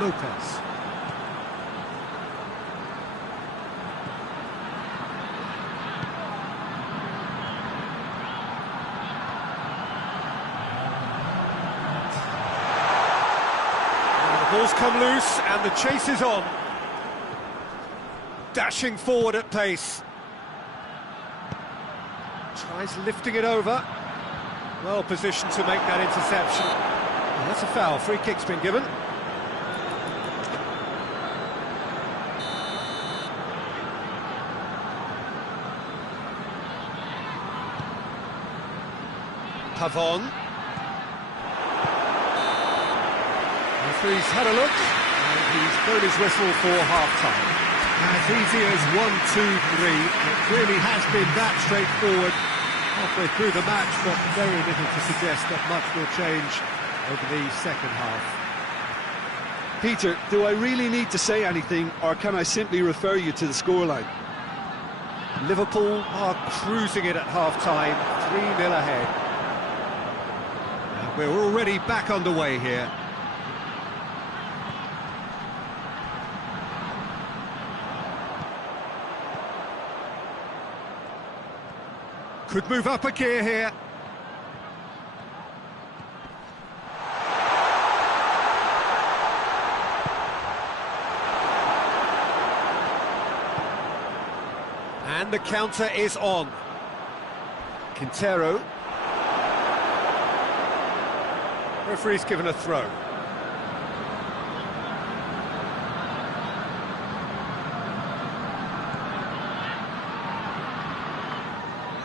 Lopez. Ball's come loose and the chase is on. Dashing forward at pace. Tries lifting it over. Well positioned to make that interception. And that's a foul. Free kick's been given. Pavon. He's had a look, and he's blown his whistle for half-time. As easy as 1, 2, 3. It really has been that straightforward halfway through the match, but very little to suggest that much will change over the second half. Peter, do I really need to say anything, or can I simply refer you to the scoreline? Liverpool are cruising it at half-time, 3-0 ahead. And we're already back underway here. Could move up a gear here. And the counter is on. Quintero. Referee's given a throw.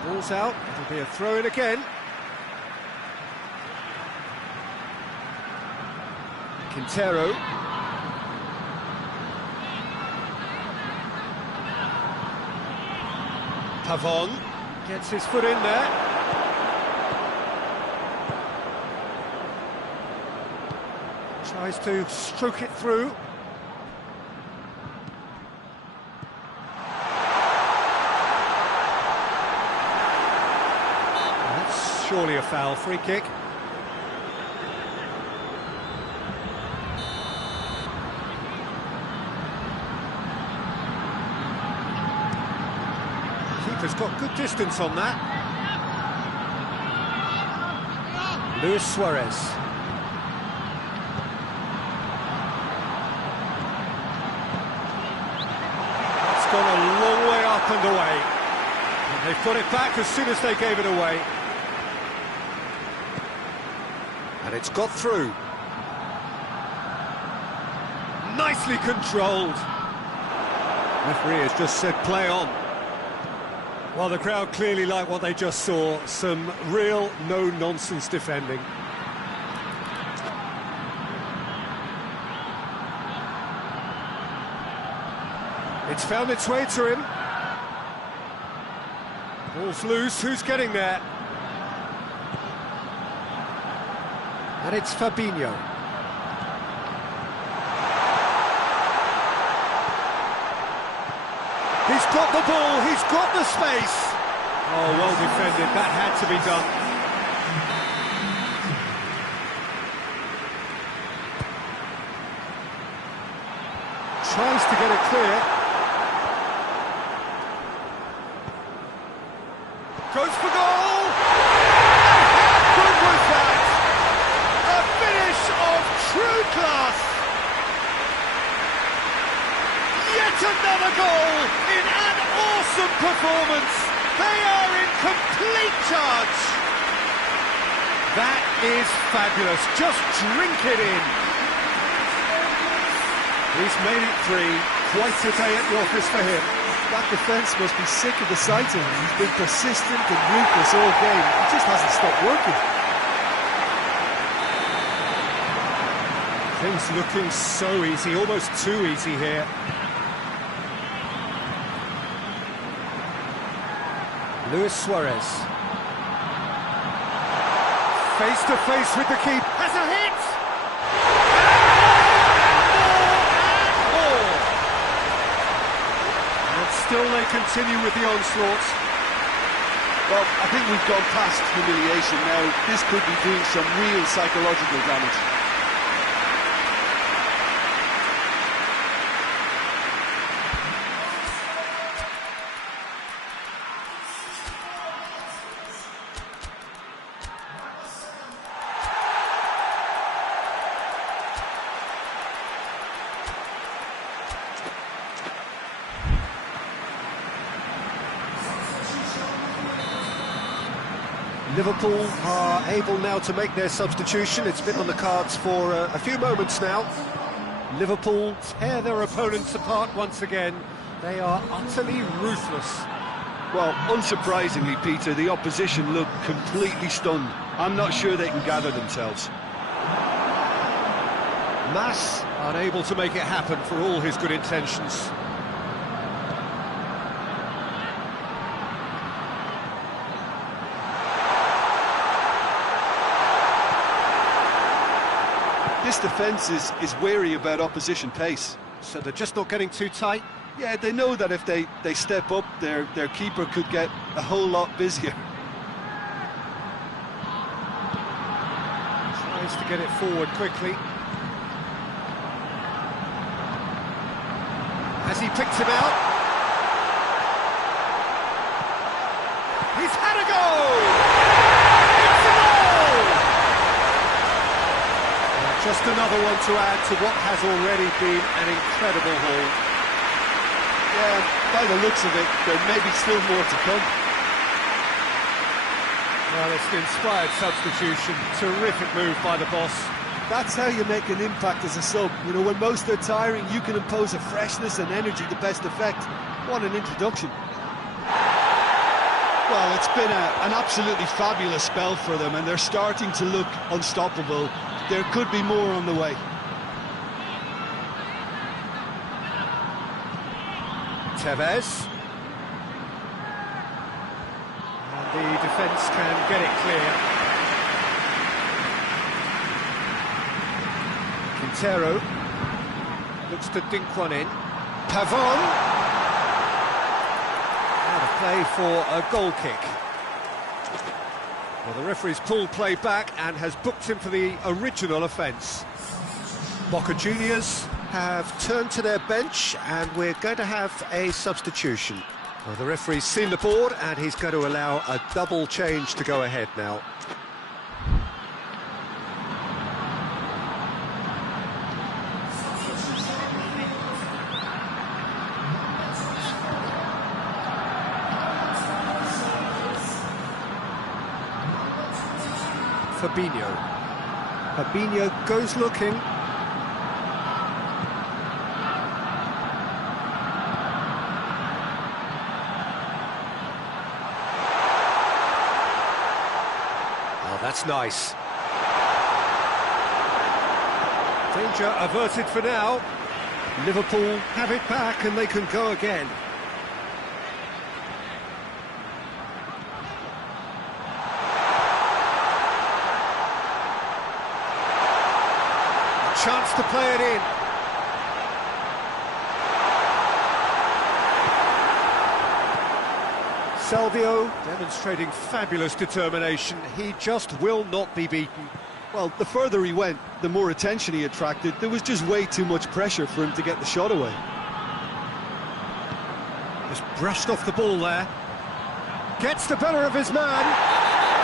Ball's out, it'll be a throw in again. Quintero. Pavon gets his foot in there. Tries to stroke it through. That's surely a foul, free kick. Keeper's got good distance on that. Luis Suarez. Gone a long way up and away. And they've got it back as soon as they gave it away. And it's got through. Nicely controlled. Referee has just said play on. Well, the crowd clearly like what they just saw. Some real no-nonsense defending. It's found its way to him. Ball's loose, who's getting there? And it's Fabinho. He's got the ball, he's got the space. Oh, well defended, that had to be done. Tries to get it clear. Goes for goal! Good was that! A finish of true class! Yet another goal in an awesome performance! They are in complete charge! That is fabulous, just drink it in! He's made it three, quite a day at the office for him. That defence must be sick of the sight of him. He's been persistent and ruthless all game. He just hasn't stopped working. Things looking so easy, almost too easy here. Luis Suarez. Face to face with the keeper. Has a hit! Still they continue with the onslaught. Well, I think we've gone past humiliation now. This could be doing some real psychological damage. Liverpool are able now to make their substitution. It's been on the cards for a few moments now. Liverpool tear their opponents apart once again. They are utterly ruthless. Well, unsurprisingly, Peter, the opposition look completely stunned. I'm not sure they can gather themselves. Mas unable to make it happen for all his good intentions. This defence is wary about opposition pace. So they're just not getting too tight? Yeah, they know that if they step up, their keeper could get a whole lot busier. Tries to get it forward quickly. Has he picked him out? He's had a goal! Just another one to add to what has already been an incredible haul. Yeah, by the looks of it, there may be still more to come. Well, it's an inspired substitution. Terrific move by the boss. That's how you make an impact as a sub. You know, when most are tiring, you can impose a freshness and energy to best effect. What an introduction. Well, it's been an absolutely fabulous spell for them, and they're starting to look unstoppable. There could be more on the way. Tevez. And the defence can get it clear. Quintero looks to dink one in. Pavon. Out of play for a goal kick. Well, the referee's pulled play back and has booked him for the original offence. Boca Juniors have turned to their bench and we're going to have a substitution. Well, the referee's seen the board and he's going to allow a double change to go ahead now. Fabinho goes looking. Oh, that's nice. Danger averted for now. Liverpool have it back and they can go again. Chance to play it in. Salvio demonstrating fabulous determination. He just will not be beaten. Well, the further he went, the more attention he attracted. There was just way too much pressure for him to get the shot away. Just brushed off the ball there. Gets the better of his man.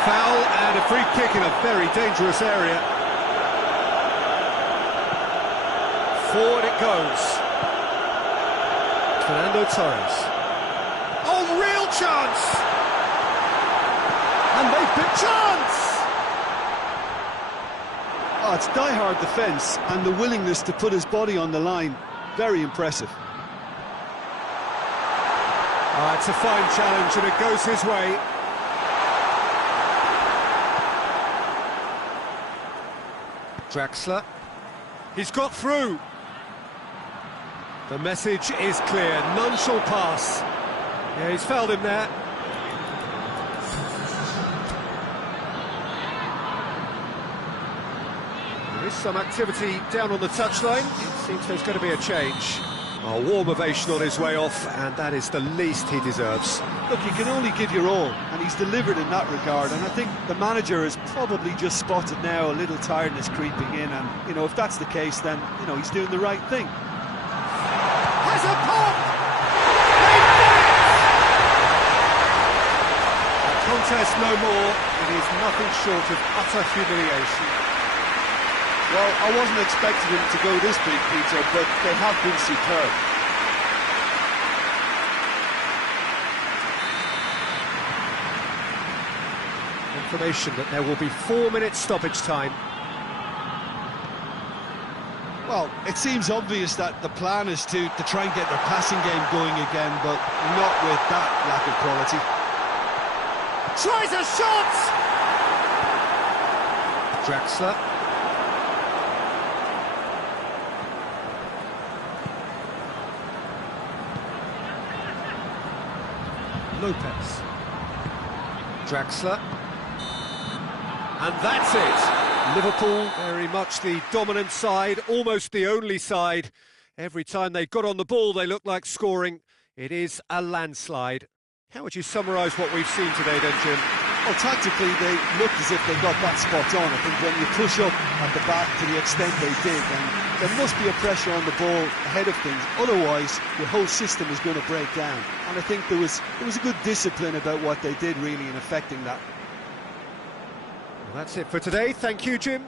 Foul and a free kick in a very dangerous area. Forward it goes. Fernando Torres. Oh, real chance! And they've been chance! Oh, it's die-hard defence and the willingness to put his body on the line. Very impressive. It's a fine challenge and it goes his way. Draxler. He's got through. The message is clear, none shall pass. Yeah, he's fouled him there. There is some activity down on the touchline. It seems there's going to be a change. A warm ovation on his way off, and that is the least he deserves. Look, you can only give your all, and he's delivered in that regard, and I think the manager has probably just spotted now a little tiredness creeping in, and, you know, if that's the case, then, you know, he's doing the right thing. Has a pop! A contest no more. It is nothing short of utter humiliation. Well, I wasn't expecting him to go this big, Peter, but they have been superb. Information that there will be 4 minutes stoppage time. Well, it seems obvious that the plan is to try and get their passing game going again, but not with that lack of quality. Tries a shot! Draxler. Lopez. Draxler. And that's it. Liverpool, very much the dominant side, almost the only side. Every time they got on the ball, they looked like scoring. It is a landslide. How would you summarise what we've seen today then, Jim? Well, tactically, they looked as if they got that spot on. I think when you push up at the back to the extent they did, then there must be a pressure on the ball ahead of things. Otherwise, your whole system is going to break down. And I think there was a good discipline about what they did, really, in affecting that. Well, that's it for today. Thank you, Jim.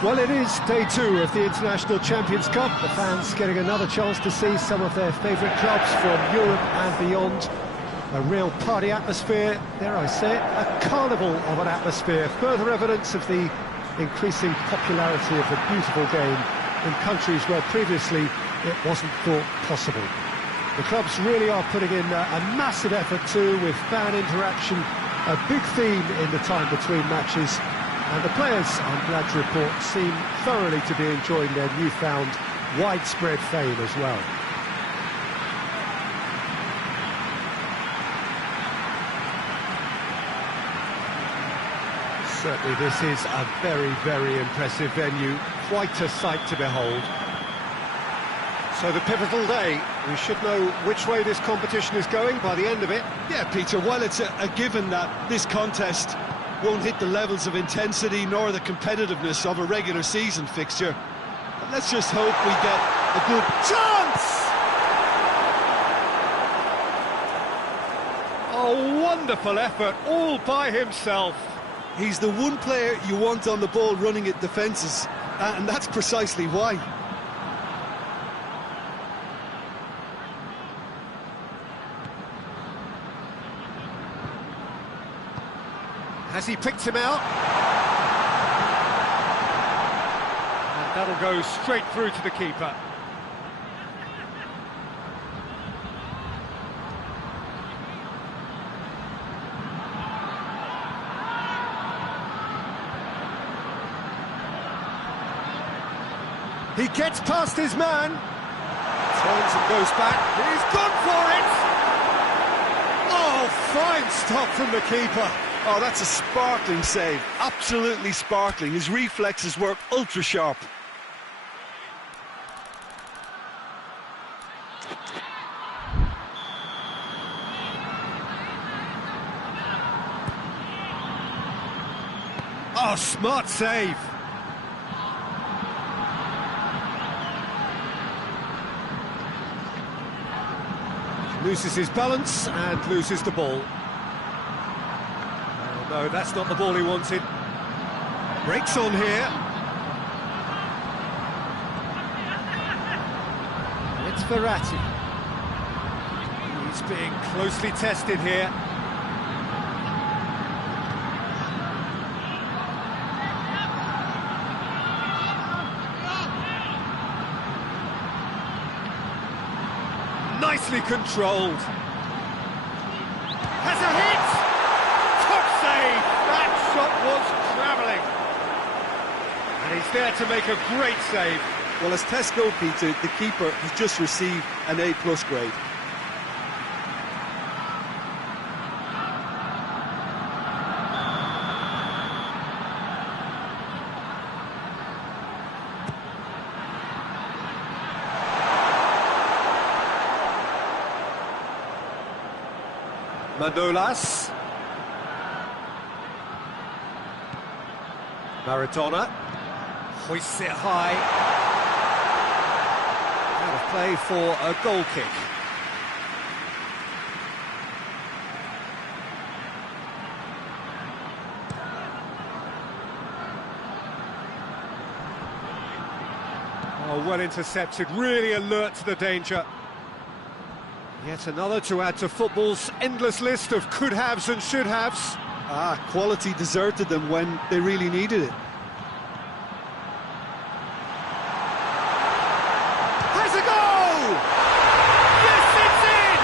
Well, it is day 2 of the International Champions Cup. The fans getting another chance to see some of their favourite clubs from Europe and beyond. A real party atmosphere, dare I say it, a carnival of an atmosphere. Further evidence of the increasing popularity of the beautiful game in countries where previously it wasn't thought possible. The clubs really are putting in a massive effort too, with fan interaction, a big theme in the time between matches. And the players, I'm glad to report, seem thoroughly to be enjoying their newfound widespread fame as well. Certainly this is a very, very impressive venue, quite a sight to behold. So the pivotal day, we should know which way this competition is going by the end of it. Yeah, Peter, while it's a given that this contest won't hit the levels of intensity nor the competitiveness of a regular season fixture, let's just hope we get a good chance! Oh, wonderful effort, all by himself. He's the one player you want on the ball running at defences, and that's precisely why. Has he picked him out? And that'll go straight through to the keeper. He gets past his man. Turns and goes back. He's gone for it! Oh, fine stop from the keeper. Oh, that's a sparkling save, absolutely sparkling. His reflexes work ultra sharp. Oh, smart save. Loses his balance and loses the ball. No, that's not the ball he wanted. Breaks on here. It's Verratti. He's being closely tested here. Nicely controlled. Has a hit! That shot was travelling. And he's there to make a great save. Well, as tests go, Peter, the keeper has just received an A+ grade. Manolas. Maradona hoists it high. Out of play for a goal kick. Oh, well intercepted, really alert to the danger. Yet another to add to football's endless list of could-haves and should-haves. Quality deserted them when they really needed it. Has a goal! Yes, it's in!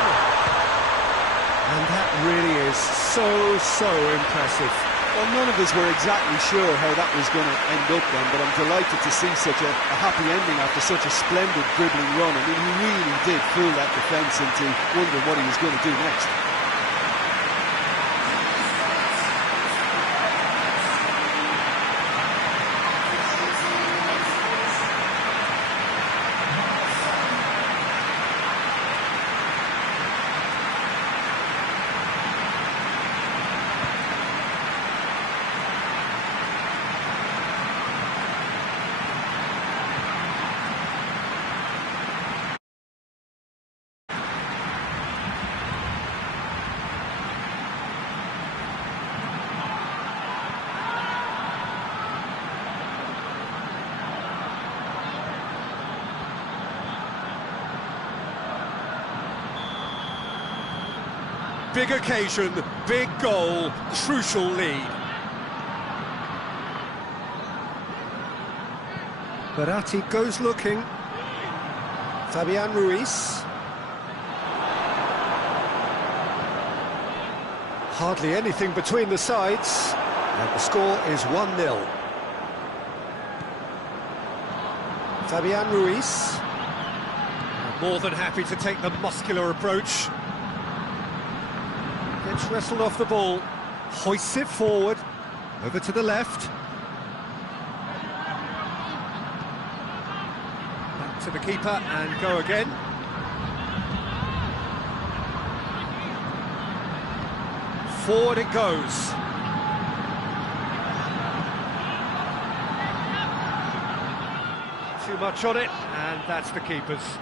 And that really is so impressive. Well, none of us were exactly sure how that was going to end up then, but I'm delighted to see such a happy ending after such a splendid dribbling run. I mean, he really did fool that defence into wondering what he was going to do next. big occasion, big goal, crucial lead. Verratti goes looking. Fabian Ruiz. Hardly anything between the sides, and the score is 1-0. Fabian Ruiz. More than happy to take the muscular approach. Gets wrestled off the ball, hoists it forward, over to the left. Back to the keeper and go again. Forward it goes. Too much on it, and that's the keeper's.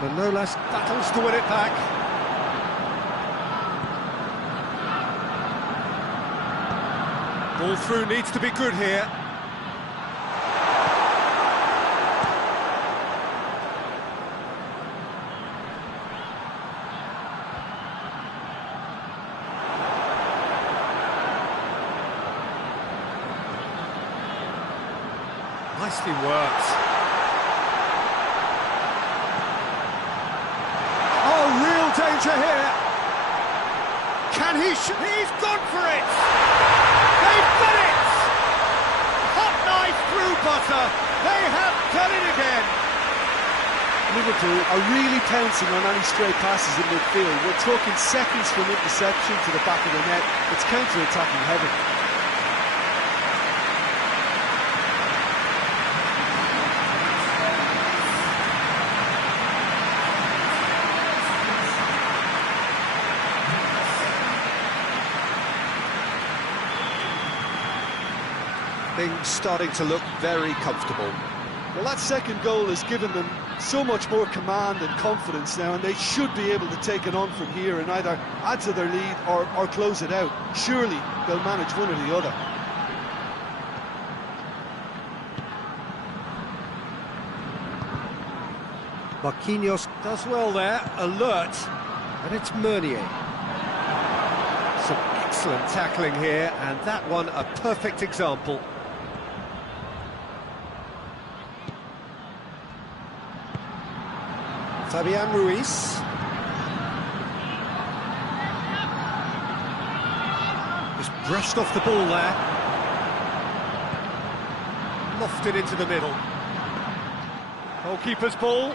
Manolas battles to win it back. Ball through needs to be good here. Nicely worked. Oh, real danger here. Can he shoot? He's gone for it! They've done it! Hot knife through butter. They have done it again. Liverpool are really pouncing on any stray passes in midfield. We're talking seconds from interception to the back of the net. It's counter-attacking heaven. Things starting to look very comfortable. Well, that second goal has given them so much more command and confidence now, and they should be able to take it on from here and either add to their lead or close it out. Surely they'll manage one or the other. Marquinhos does well there, alert, and it's Meunier. Some excellent tackling here, and that one a perfect example. Fabian Ruiz. Just brushed off the ball there. Lofted into the middle. Goalkeeper's ball.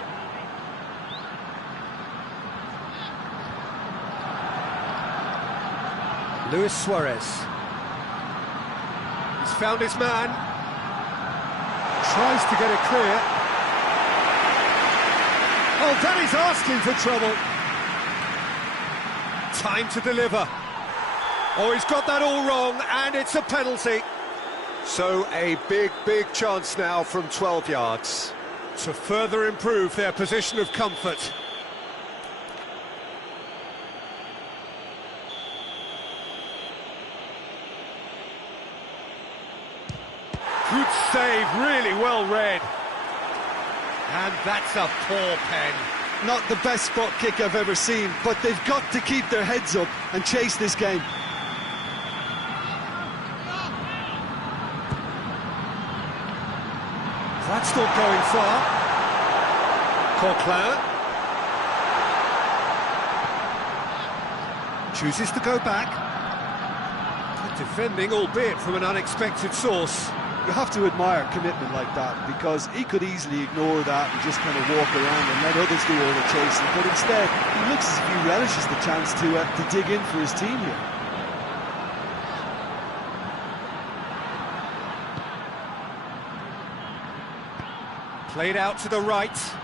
Luis Suarez. He's found his man. Tries to get it clear. Oh, that is asking for trouble. Time to deliver. Oh, he's got that all wrong, and it's a penalty. So a big, big chance now from 12 yards to further improve their position of comfort. Good save, really well read. And that's a poor pen. Not the best spot kick I've ever seen, but they've got to keep their heads up and chase this game. That's not going far. Coquelin chooses to go back. Good defending, albeit from an unexpected source. You have to admire commitment like that, because he could easily ignore that and just kind of walk around and let others do all the chasing, but instead he looks as if he relishes the chance to dig in for his team here. Played out to the right.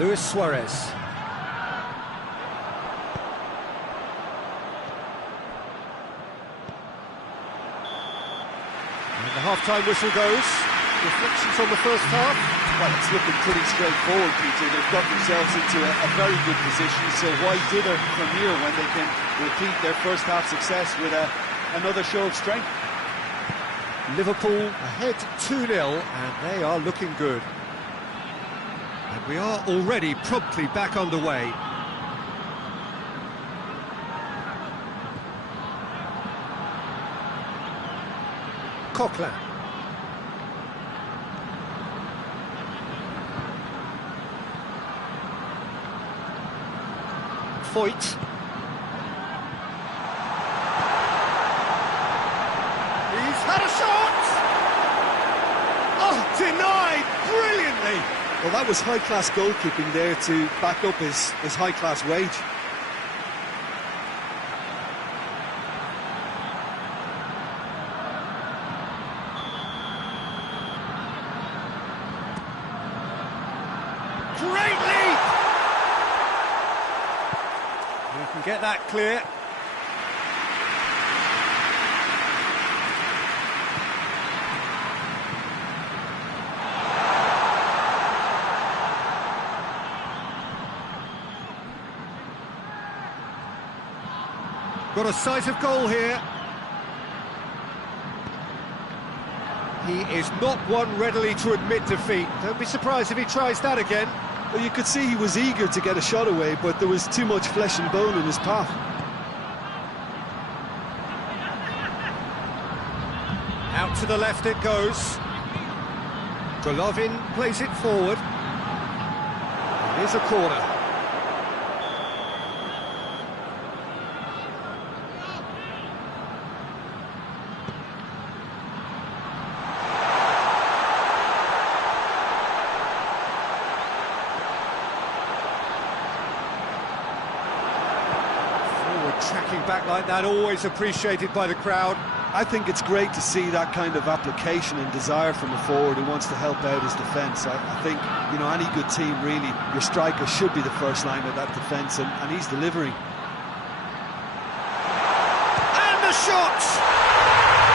Luis Suarez. And the half-time whistle goes. Reflections on the first half? Well, it's looking pretty straightforward, Peter. They've got themselves into a very good position, so why dither from here when they can repeat their first half success with another show of strength? Liverpool ahead 2-0, and they are looking good. And we are already promptly back underway. Coquelin. Foyt. He's had a shot! Oh, denied brilliantly! Well, that was high-class goalkeeping there to back up his high-class wage. Great leap! We can get that clear. Got a sight of goal here. He is not one readily to admit defeat. Don't be surprised if he tries that again. Well, you could see he was eager to get a shot away, but there was too much flesh and bone in his path. Out to the left it goes. Golovin plays it forward. Here's a corner. Tracking back like that, always appreciated by the crowd. I think it's great to see that kind of application and desire from a forward who wants to help out his defence. I think, you know, any good team, really, your striker should be the first line of that defence, and he's delivering. And the shot!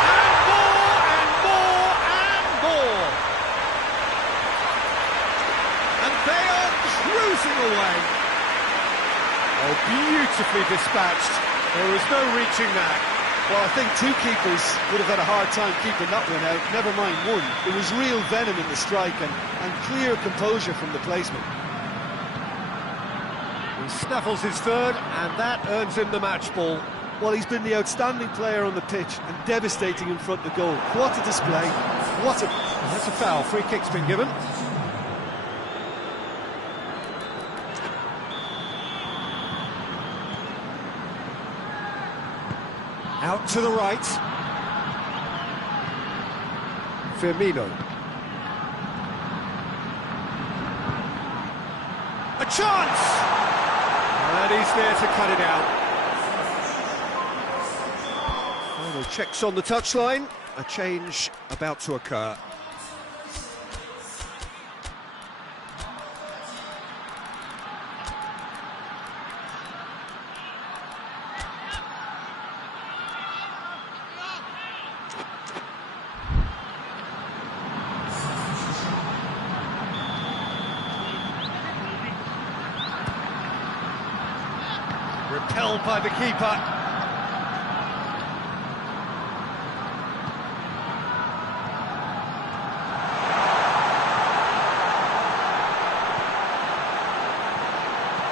And more, and more, and more! And they are cruising away. Oh, beautifully dispatched. There was no reaching that. Well, I think two keepers would have had a hard time keeping that one out, never mind one. There was real venom in the strike and clear composure from the placement. He snaffles his third, and that earns him the match ball. Well, he's been the outstanding player on the pitch and devastating in front of the goal. What a display. What a... That's a foul. Free kick's been given. Out to the right. Firmino. A chance! And he's there to cut it out. Final checks on the touchline. A change about to occur. Repelled by the keeper.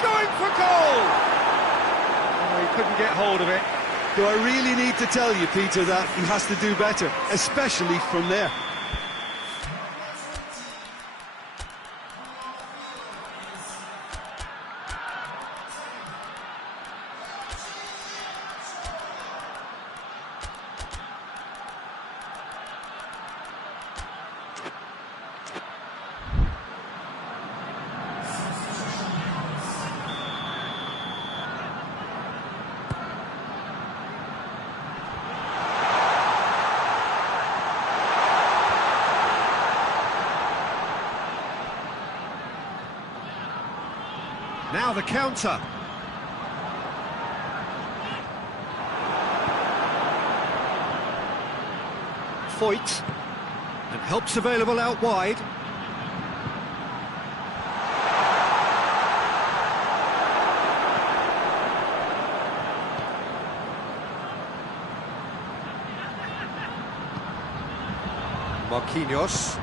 Going for goal! Oh, he couldn't get hold of it. Do I really need to tell you, Peter, that he has to do better, especially from there? Now the counter. Foyt. And help's available out wide. Marquinhos.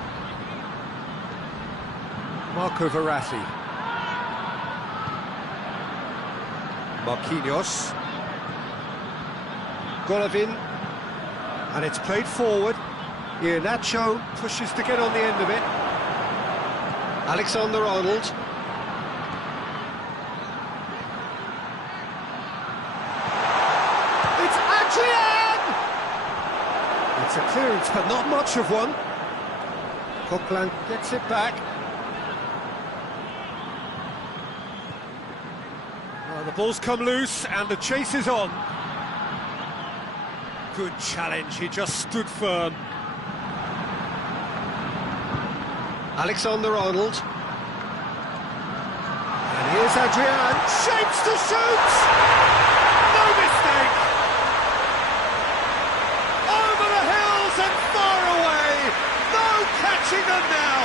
Marco Verratti. Marquinhos. Golovin. And it's played forward. Iheanacho pushes to get on the end of it. Alexander-Arnold. It's Adrian! It's a clearance, but not much of one. Coquelin gets it back. The ball's come loose and the chase is on. Good challenge, he just stood firm. Alexander-Arnold. And here's Adrian, shapes to shoot! No mistake! Over the hills and far away! No catching them now!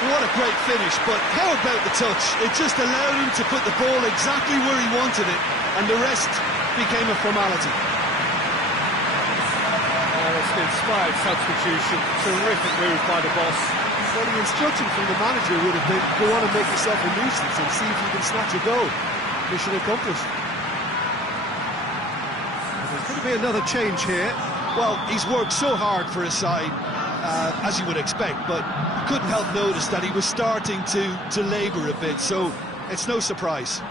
What a great finish, but how about the touch? It just allowed him to put the ball exactly where he wanted it, and the rest became a formality. It's an inspired substitution, terrific move by the boss. Well, the instruction from the manager would have been, go on and make yourself a nuisance and see if you can snatch a goal. Mission accomplished. There's going to be another change here. Well, he's worked so hard for his side, as you would expect, but couldn't help notice that he was starting to labour a bit, so it's no surprise.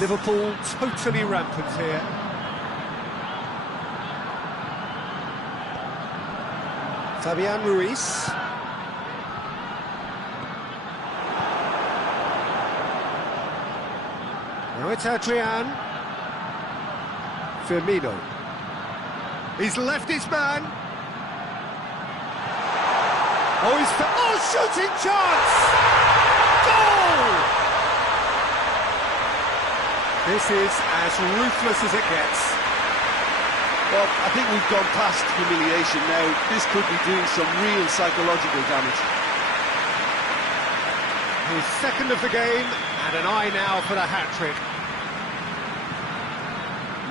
Liverpool totally rampant here. Fabian Ruiz. Now it's Adrian. Firmino. He's left his man. Oh, shooting chance! Goal! This is as ruthless as it gets. Well, I think we've gone past humiliation now. This could be doing some real psychological damage. His second of the game, and an eye now for the hat-trick.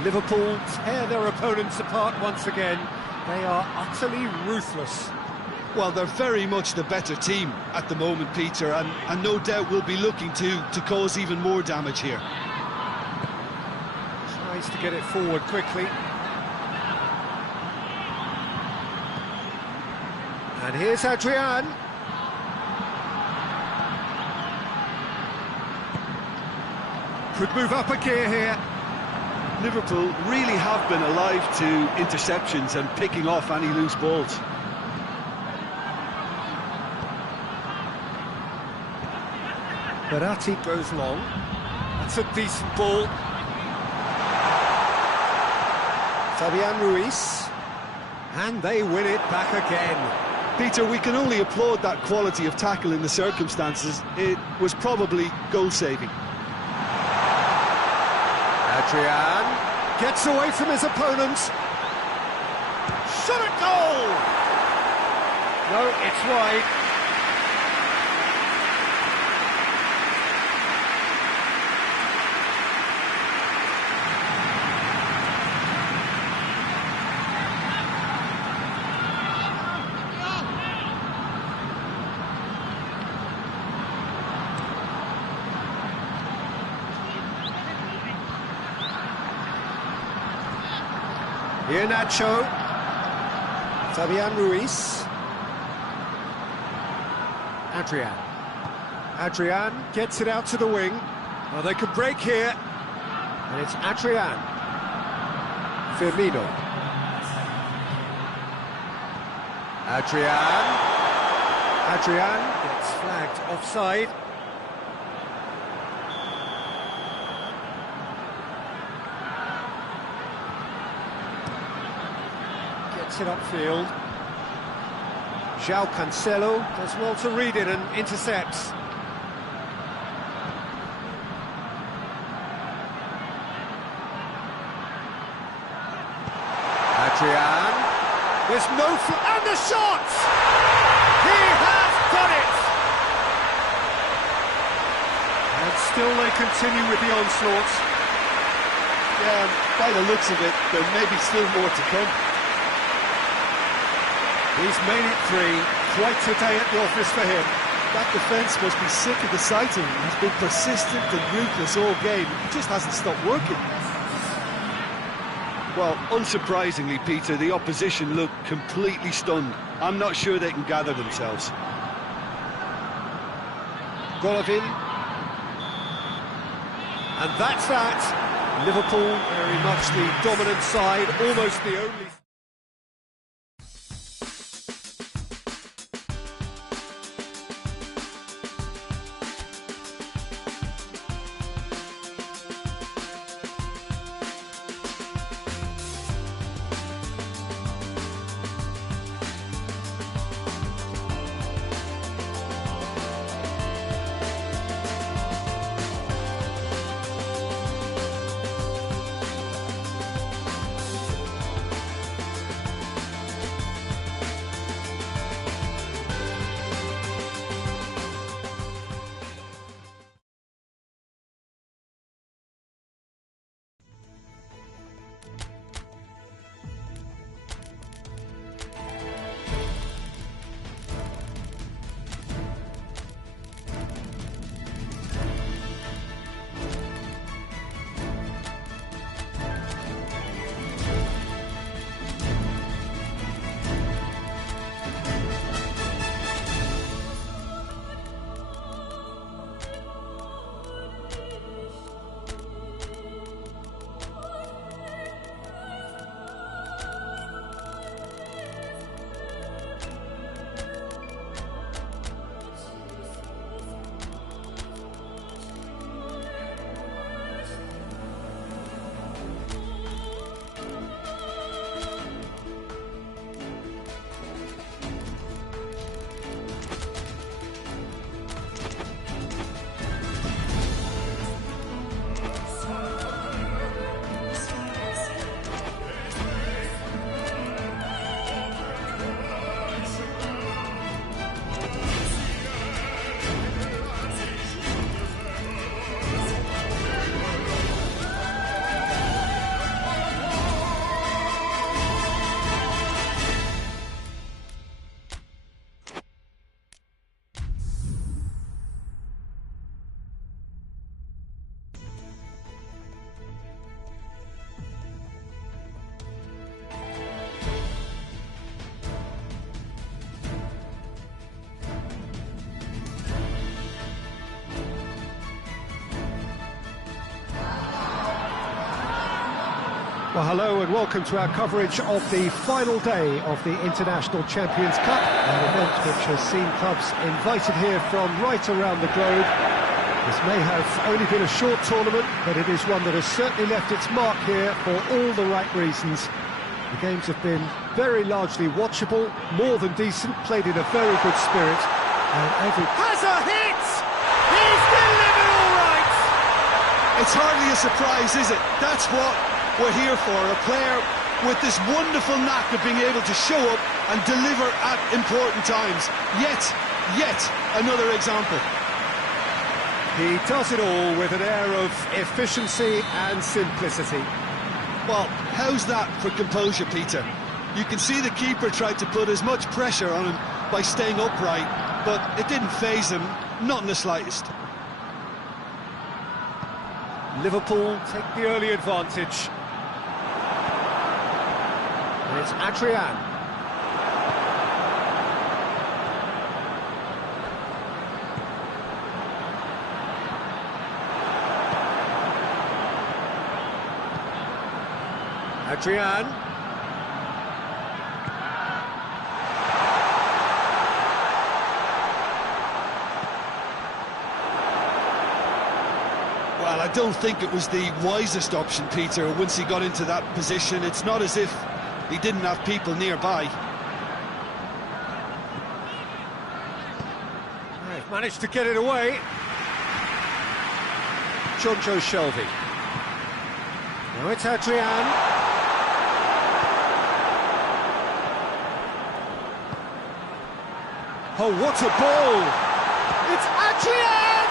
Liverpool tear their opponents apart once again. They are utterly ruthless. Well, they're very much the better team at the moment, Peter, and no doubt will be looking to cause even more damage here. Tries to get it forward quickly. And here's Adrian. Could move up a gear here. Liverpool really have been alive to interceptions and picking off any loose balls. Verratti goes long. That's a decent ball. Fabian Ruiz. And they win it back again. Peter, we can only applaud that quality of tackle in the circumstances. It was probably goal-saving. Adrian gets away from his opponent. Shot at goal! No, it's wide. Iheanacho. Fabian Ruiz. Adrian. Adrian gets it out to the wing. Well, they could break here. And it's Adrian. Firmino. Adrian. Adrian gets flagged offside. Gets it upfield. João Cancelo does well to read it and intercepts. Adrian. There's no... and the shot! He has done it! And still they continue with the onslaught. Yeah, by the looks of it, there may be still more to come. He's made it 3. Quite a day at the office for him. That defence must be sick of the sight of him. He's been persistent and ruthless all game. He just hasn't stopped working. Well, unsurprisingly, Peter, the opposition look completely stunned. I'm not sure they can gather themselves. Golovin. And that's that. Liverpool, very much the dominant side, almost the only... Well, hello and welcome to our coverage of the final day of the International Champions Cup, an event which has seen clubs invited here from right around the globe. This may have only been a short tournament, but it is one that has certainly left its mark here for all the right reasons. The games have been very largely watchable, more than decent, played in a very good spirit, and every... Has a hit! He's delivered all right! It's hardly a surprise, is it? That's what we're here for, a player with this wonderful knack of being able to show up and deliver at important times. Yet another example. He does it all with an air of efficiency and simplicity. Well, how's that for composure, Peter? You can see the keeper tried to put as much pressure on him by staying upright, but it didn't faze him, not in the slightest. Liverpool take the early advantage. And it's Adrian. Adrian. Well, I don't think it was the wisest option, Peter, once he got into that position. It's not as if he didn't have people nearby. They've managed to get it away. Jonjo Shelvey. Now it's Adrian. Oh, what a ball! It's Adrian!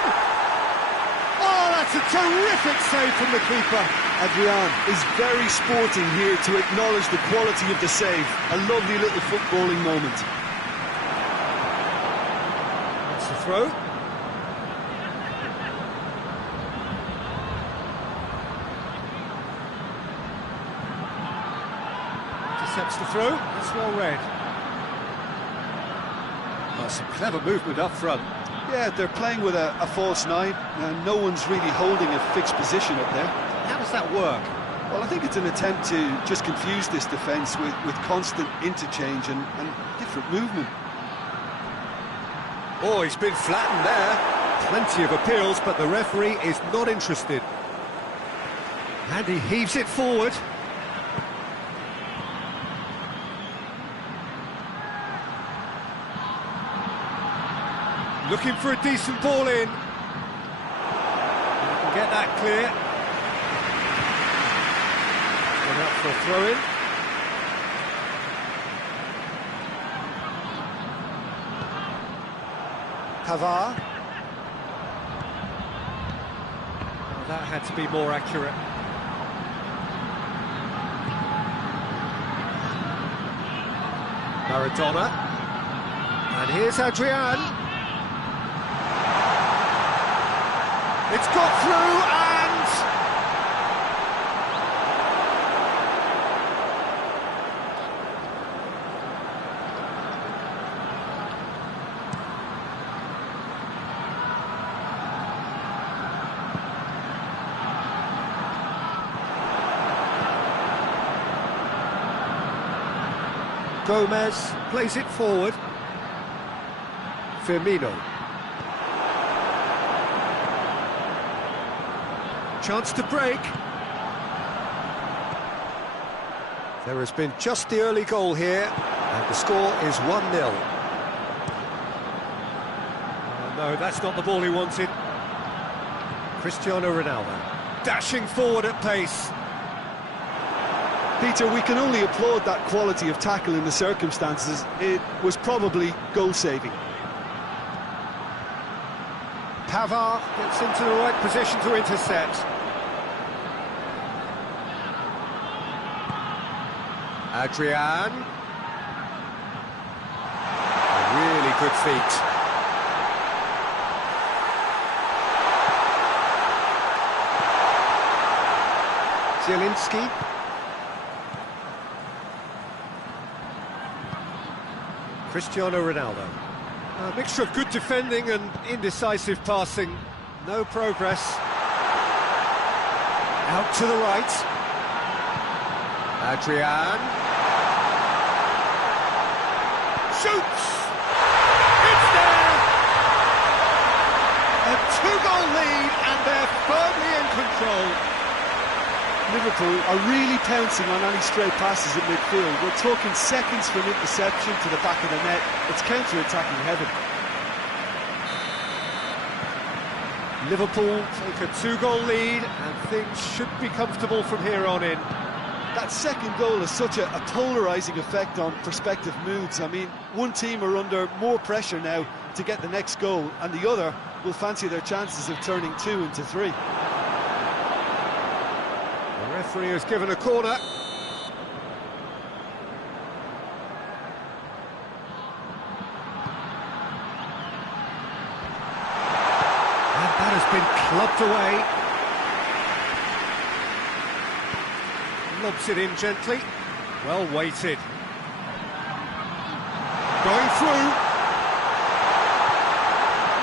Oh, that's a terrific save from the keeper. Adrian is very sporting here to acknowledge the quality of the save. A lovely little footballing moment. That's the throw. Intercepts the throw. That's well read. Oh, some clever movement up front. Yeah, they're playing with a false nine, and no one's really holding a fixed position up there. How does that work? Well, I think it's an attempt to just confuse this defence with constant interchange and different movement. Oh, he's been flattened there. Plenty of appeals, but the referee is not interested. And he heaves it forward. Looking for a decent ball in. You can get that clear. Going out for a throw-in. Pavard. Oh, that had to be more accurate. Maradona. And here's Adrian. It's got through and... Gomez plays it forward. Firmino. Chance to break. There has been just the early goal here, and the score is 1-0. Oh, no, that's not the ball he wanted. Cristiano Ronaldo, dashing forward at pace. Peter, we can only applaud that quality of tackle in the circumstances. It was probably goal-saving. Pavard gets into the right position to intercept. Adrian. A really good feat. Zielinski. Cristiano Ronaldo. A mixture of good defending and indecisive passing. No progress. Out to the right. Adrian. Shoots! It's there! A two-goal lead and they're firmly in control. Liverpool are really pouncing on any stray passes in midfield. We're talking seconds from interception to the back of the net. It's counter-attacking heaven. Liverpool take a two-goal lead and things should be comfortable from here on in. That second goal has such a polarising effect on prospective moods. I mean, one team are under more pressure now to get the next goal, and the other will fancy their chances of turning 2 into 3. The referee has given a corner. And that has been clubbed away. Lobs it in gently. Well weighted. Going through.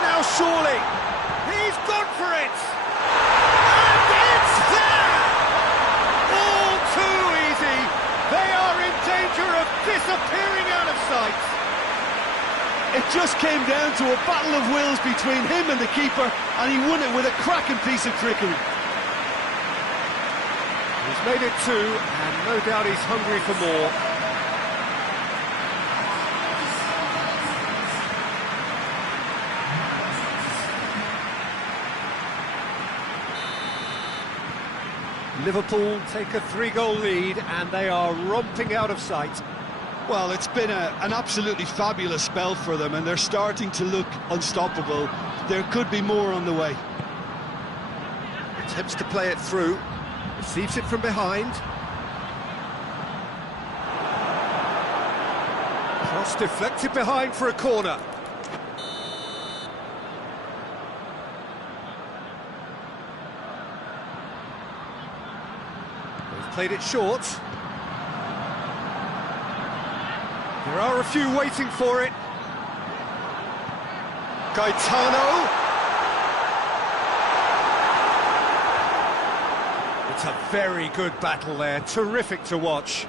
Now surely. He's gone for it. And it's there. All too easy. They are in danger of disappearing out of sight. It just came down to a battle of wills between him and the keeper, and he won it with a cracking piece of trickery. He's made it 2, and no doubt he's hungry for more. Liverpool take a 3-goal lead, and they are romping out of sight. Well, it's been an absolutely fabulous spell for them, and they're starting to look unstoppable. There could be more on the way. Attempts to play it through, receives it from behind. Cross deflected behind for a corner. They've played it short. There are a few waiting for it. Gaetano. It's a very good battle there, terrific to watch.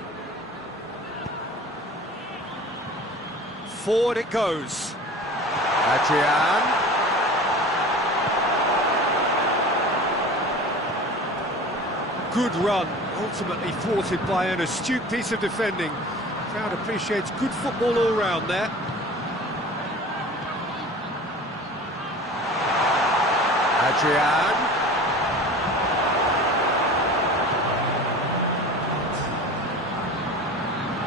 Forward it goes. Adrian. Good run, ultimately thwarted by an astute piece of defending. The crowd appreciates good football all round there. Adrian.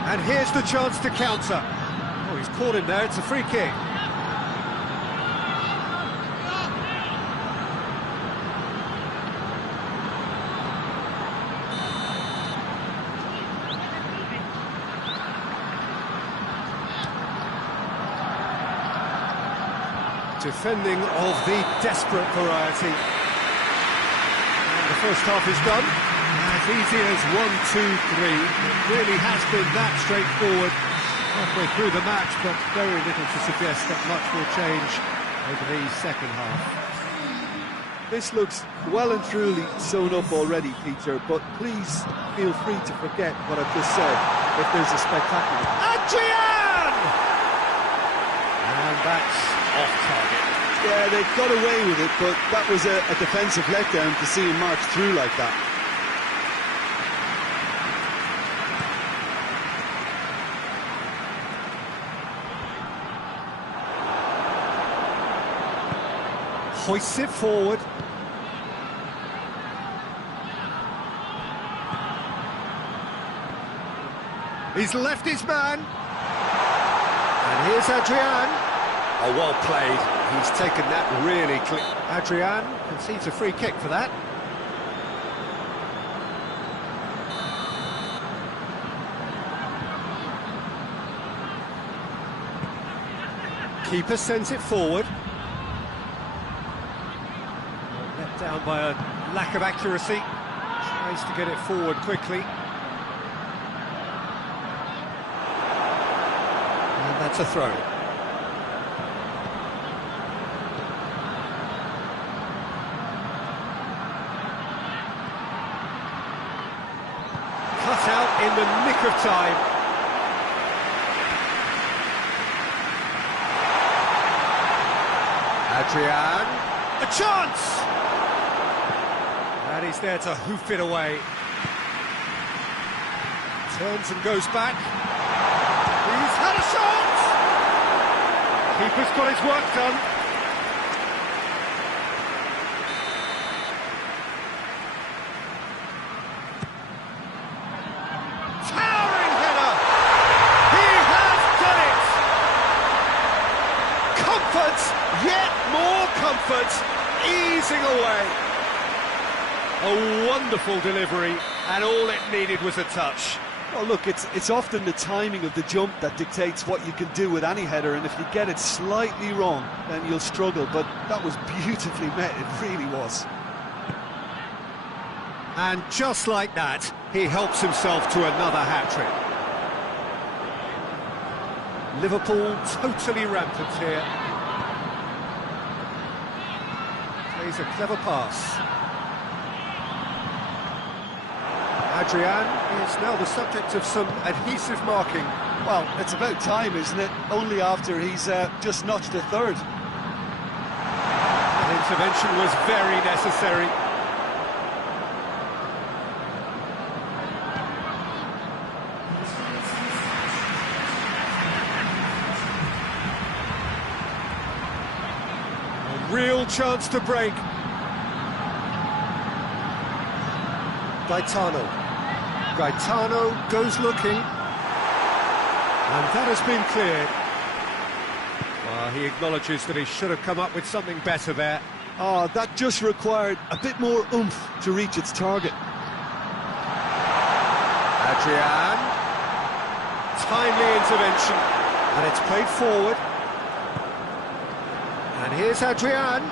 And here's the chance to counter. Oh, he's caught him there, it's a free kick. Defending of the desperate variety. And the first half is done. As easy as 1, 2, 3. It really has been that straightforward halfway through the match, but very little to suggest that much will change over the second half. This looks well and truly sewn up already, Peter, but please feel free to forget what I've just said if there's a spectacular. Adrian! And that's off target. Yeah, they got away with it, but that was a defensive letdown to see him march through like that. Hoists it forward. He's left his man. And here's Adrian. Oh, well played. He's taken that really clean. Adrian concedes a free kick for that. Keeper sends it forward. Let down by a lack of accuracy. Tries to get it forward quickly. And that's a throw. Cut out in the nick of time. Adrian, a chance! And he's there to hoof it away. Turns and goes back. He's had a shot! Keeper's got his work done. Towering header! He has done it! Comfort! Yet more comfort, easing away. A wonderful delivery, and all it needed was a touch. Well, look, it's often the timing of the jump that dictates what you can do with any header, and if you get it slightly wrong, then you'll struggle, but that was beautifully met, it really was. And just like that, he helps himself to another hat-trick. Liverpool totally rampant here. Plays a clever pass. Adrian is now the subject of some adhesive marking. Well, it's about time, isn't it? Only after he's just notched a third. That intervention was very necessary. A real chance to break. Gaetano goes looking. And that has been cleared. Well, he acknowledges that he should have come up with something better there. Oh, that just required a bit more oomph to reach its target. Adrian. Timely intervention. And it's played forward. And here's Adrian.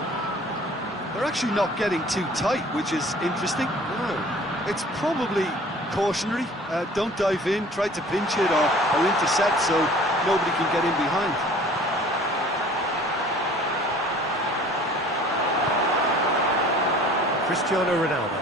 They're actually not getting too tight, which is interesting. No. It's probably cautionary. Don't dive in, try to pinch it or intercept so nobody can get in behind. Cristiano Ronaldo.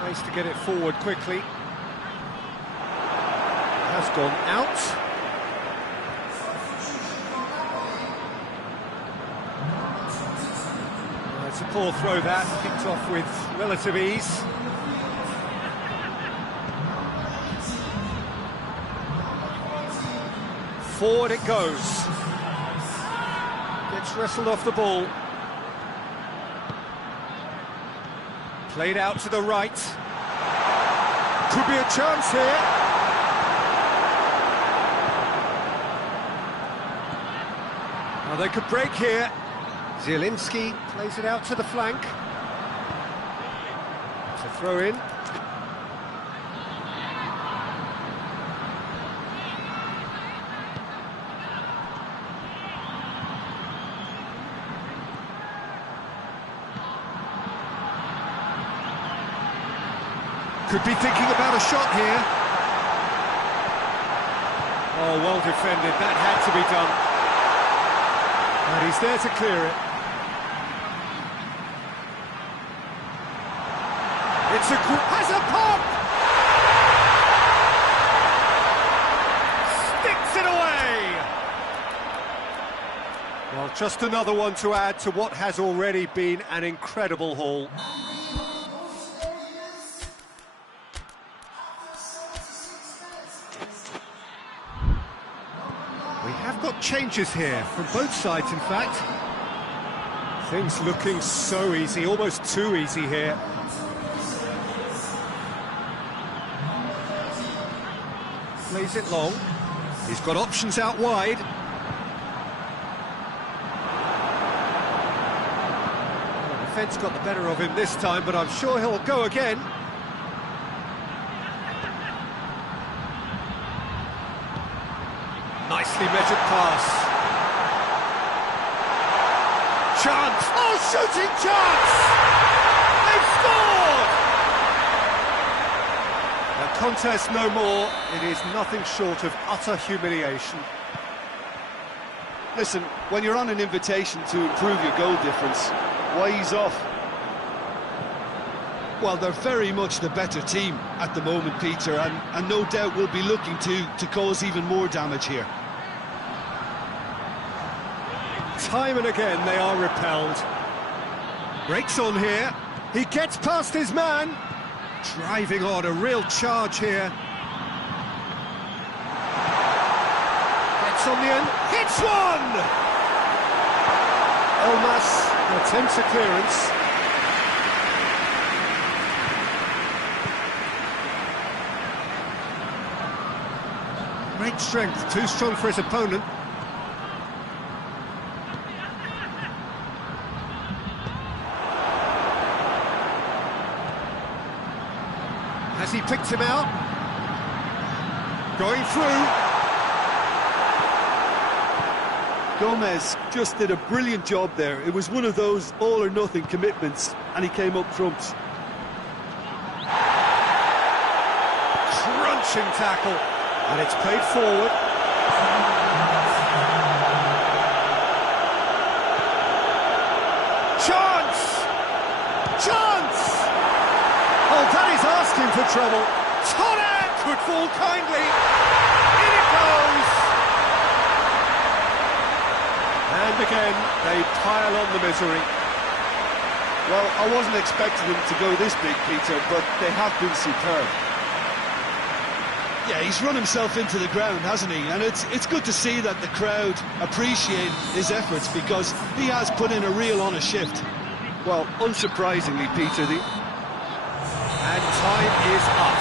Tries to get it forward quickly. Has gone out. It's a poor throw that, picked off with relative ease. Forward it goes. Gets wrestled off the ball. Played out to the right. Could be a chance here. Well, they could break here. Zielinski plays it out to the flank. It's a throw in. Could be thinking about a shot here. Oh, well defended. That had to be done. And he's there to clear it. It's has a pop! Sticks it away! Well, just another one to add to what has already been an incredible haul. We have got changes here from both sides, in fact. Things looking so easy, almost too easy here. Plays it long. He's got options out wide. Well, the defence got the better of him this time, but I'm sure he'll go again. Nicely measured pass. Chance! Oh, shooting chance! They've scored! The contest no more. It is nothing short of utter humiliation. Listen, when you're on an invitation to improve your goal difference, why ease off? Well, they're very much the better team at the moment, Peter, and no doubt will be looking to cause even more damage here. Time and again they are repelled. Breaks on here. He gets past his man. Driving on, a real charge here. Gets on the end. Hits one! Elmas attempts a clearance. Great strength, too strong for his opponent. Has he picked him out? Going through. Gomez just did a brilliant job there. It was one of those all-or-nothing commitments, and he came up trumps. Crunching tackle. And it's played forward. Chance! Chance! Oh, that is asking for trouble. Tonek could fall kindly. In it goes. And again, they pile on the misery. Well, I wasn't expecting them to go this big, Peter, but they have been superb. Yeah, he's run himself into the ground, hasn't he? And it's good to see that the crowd appreciate his efforts, because he has put in a real honest shift. Well, unsurprisingly, Peter, And time is up.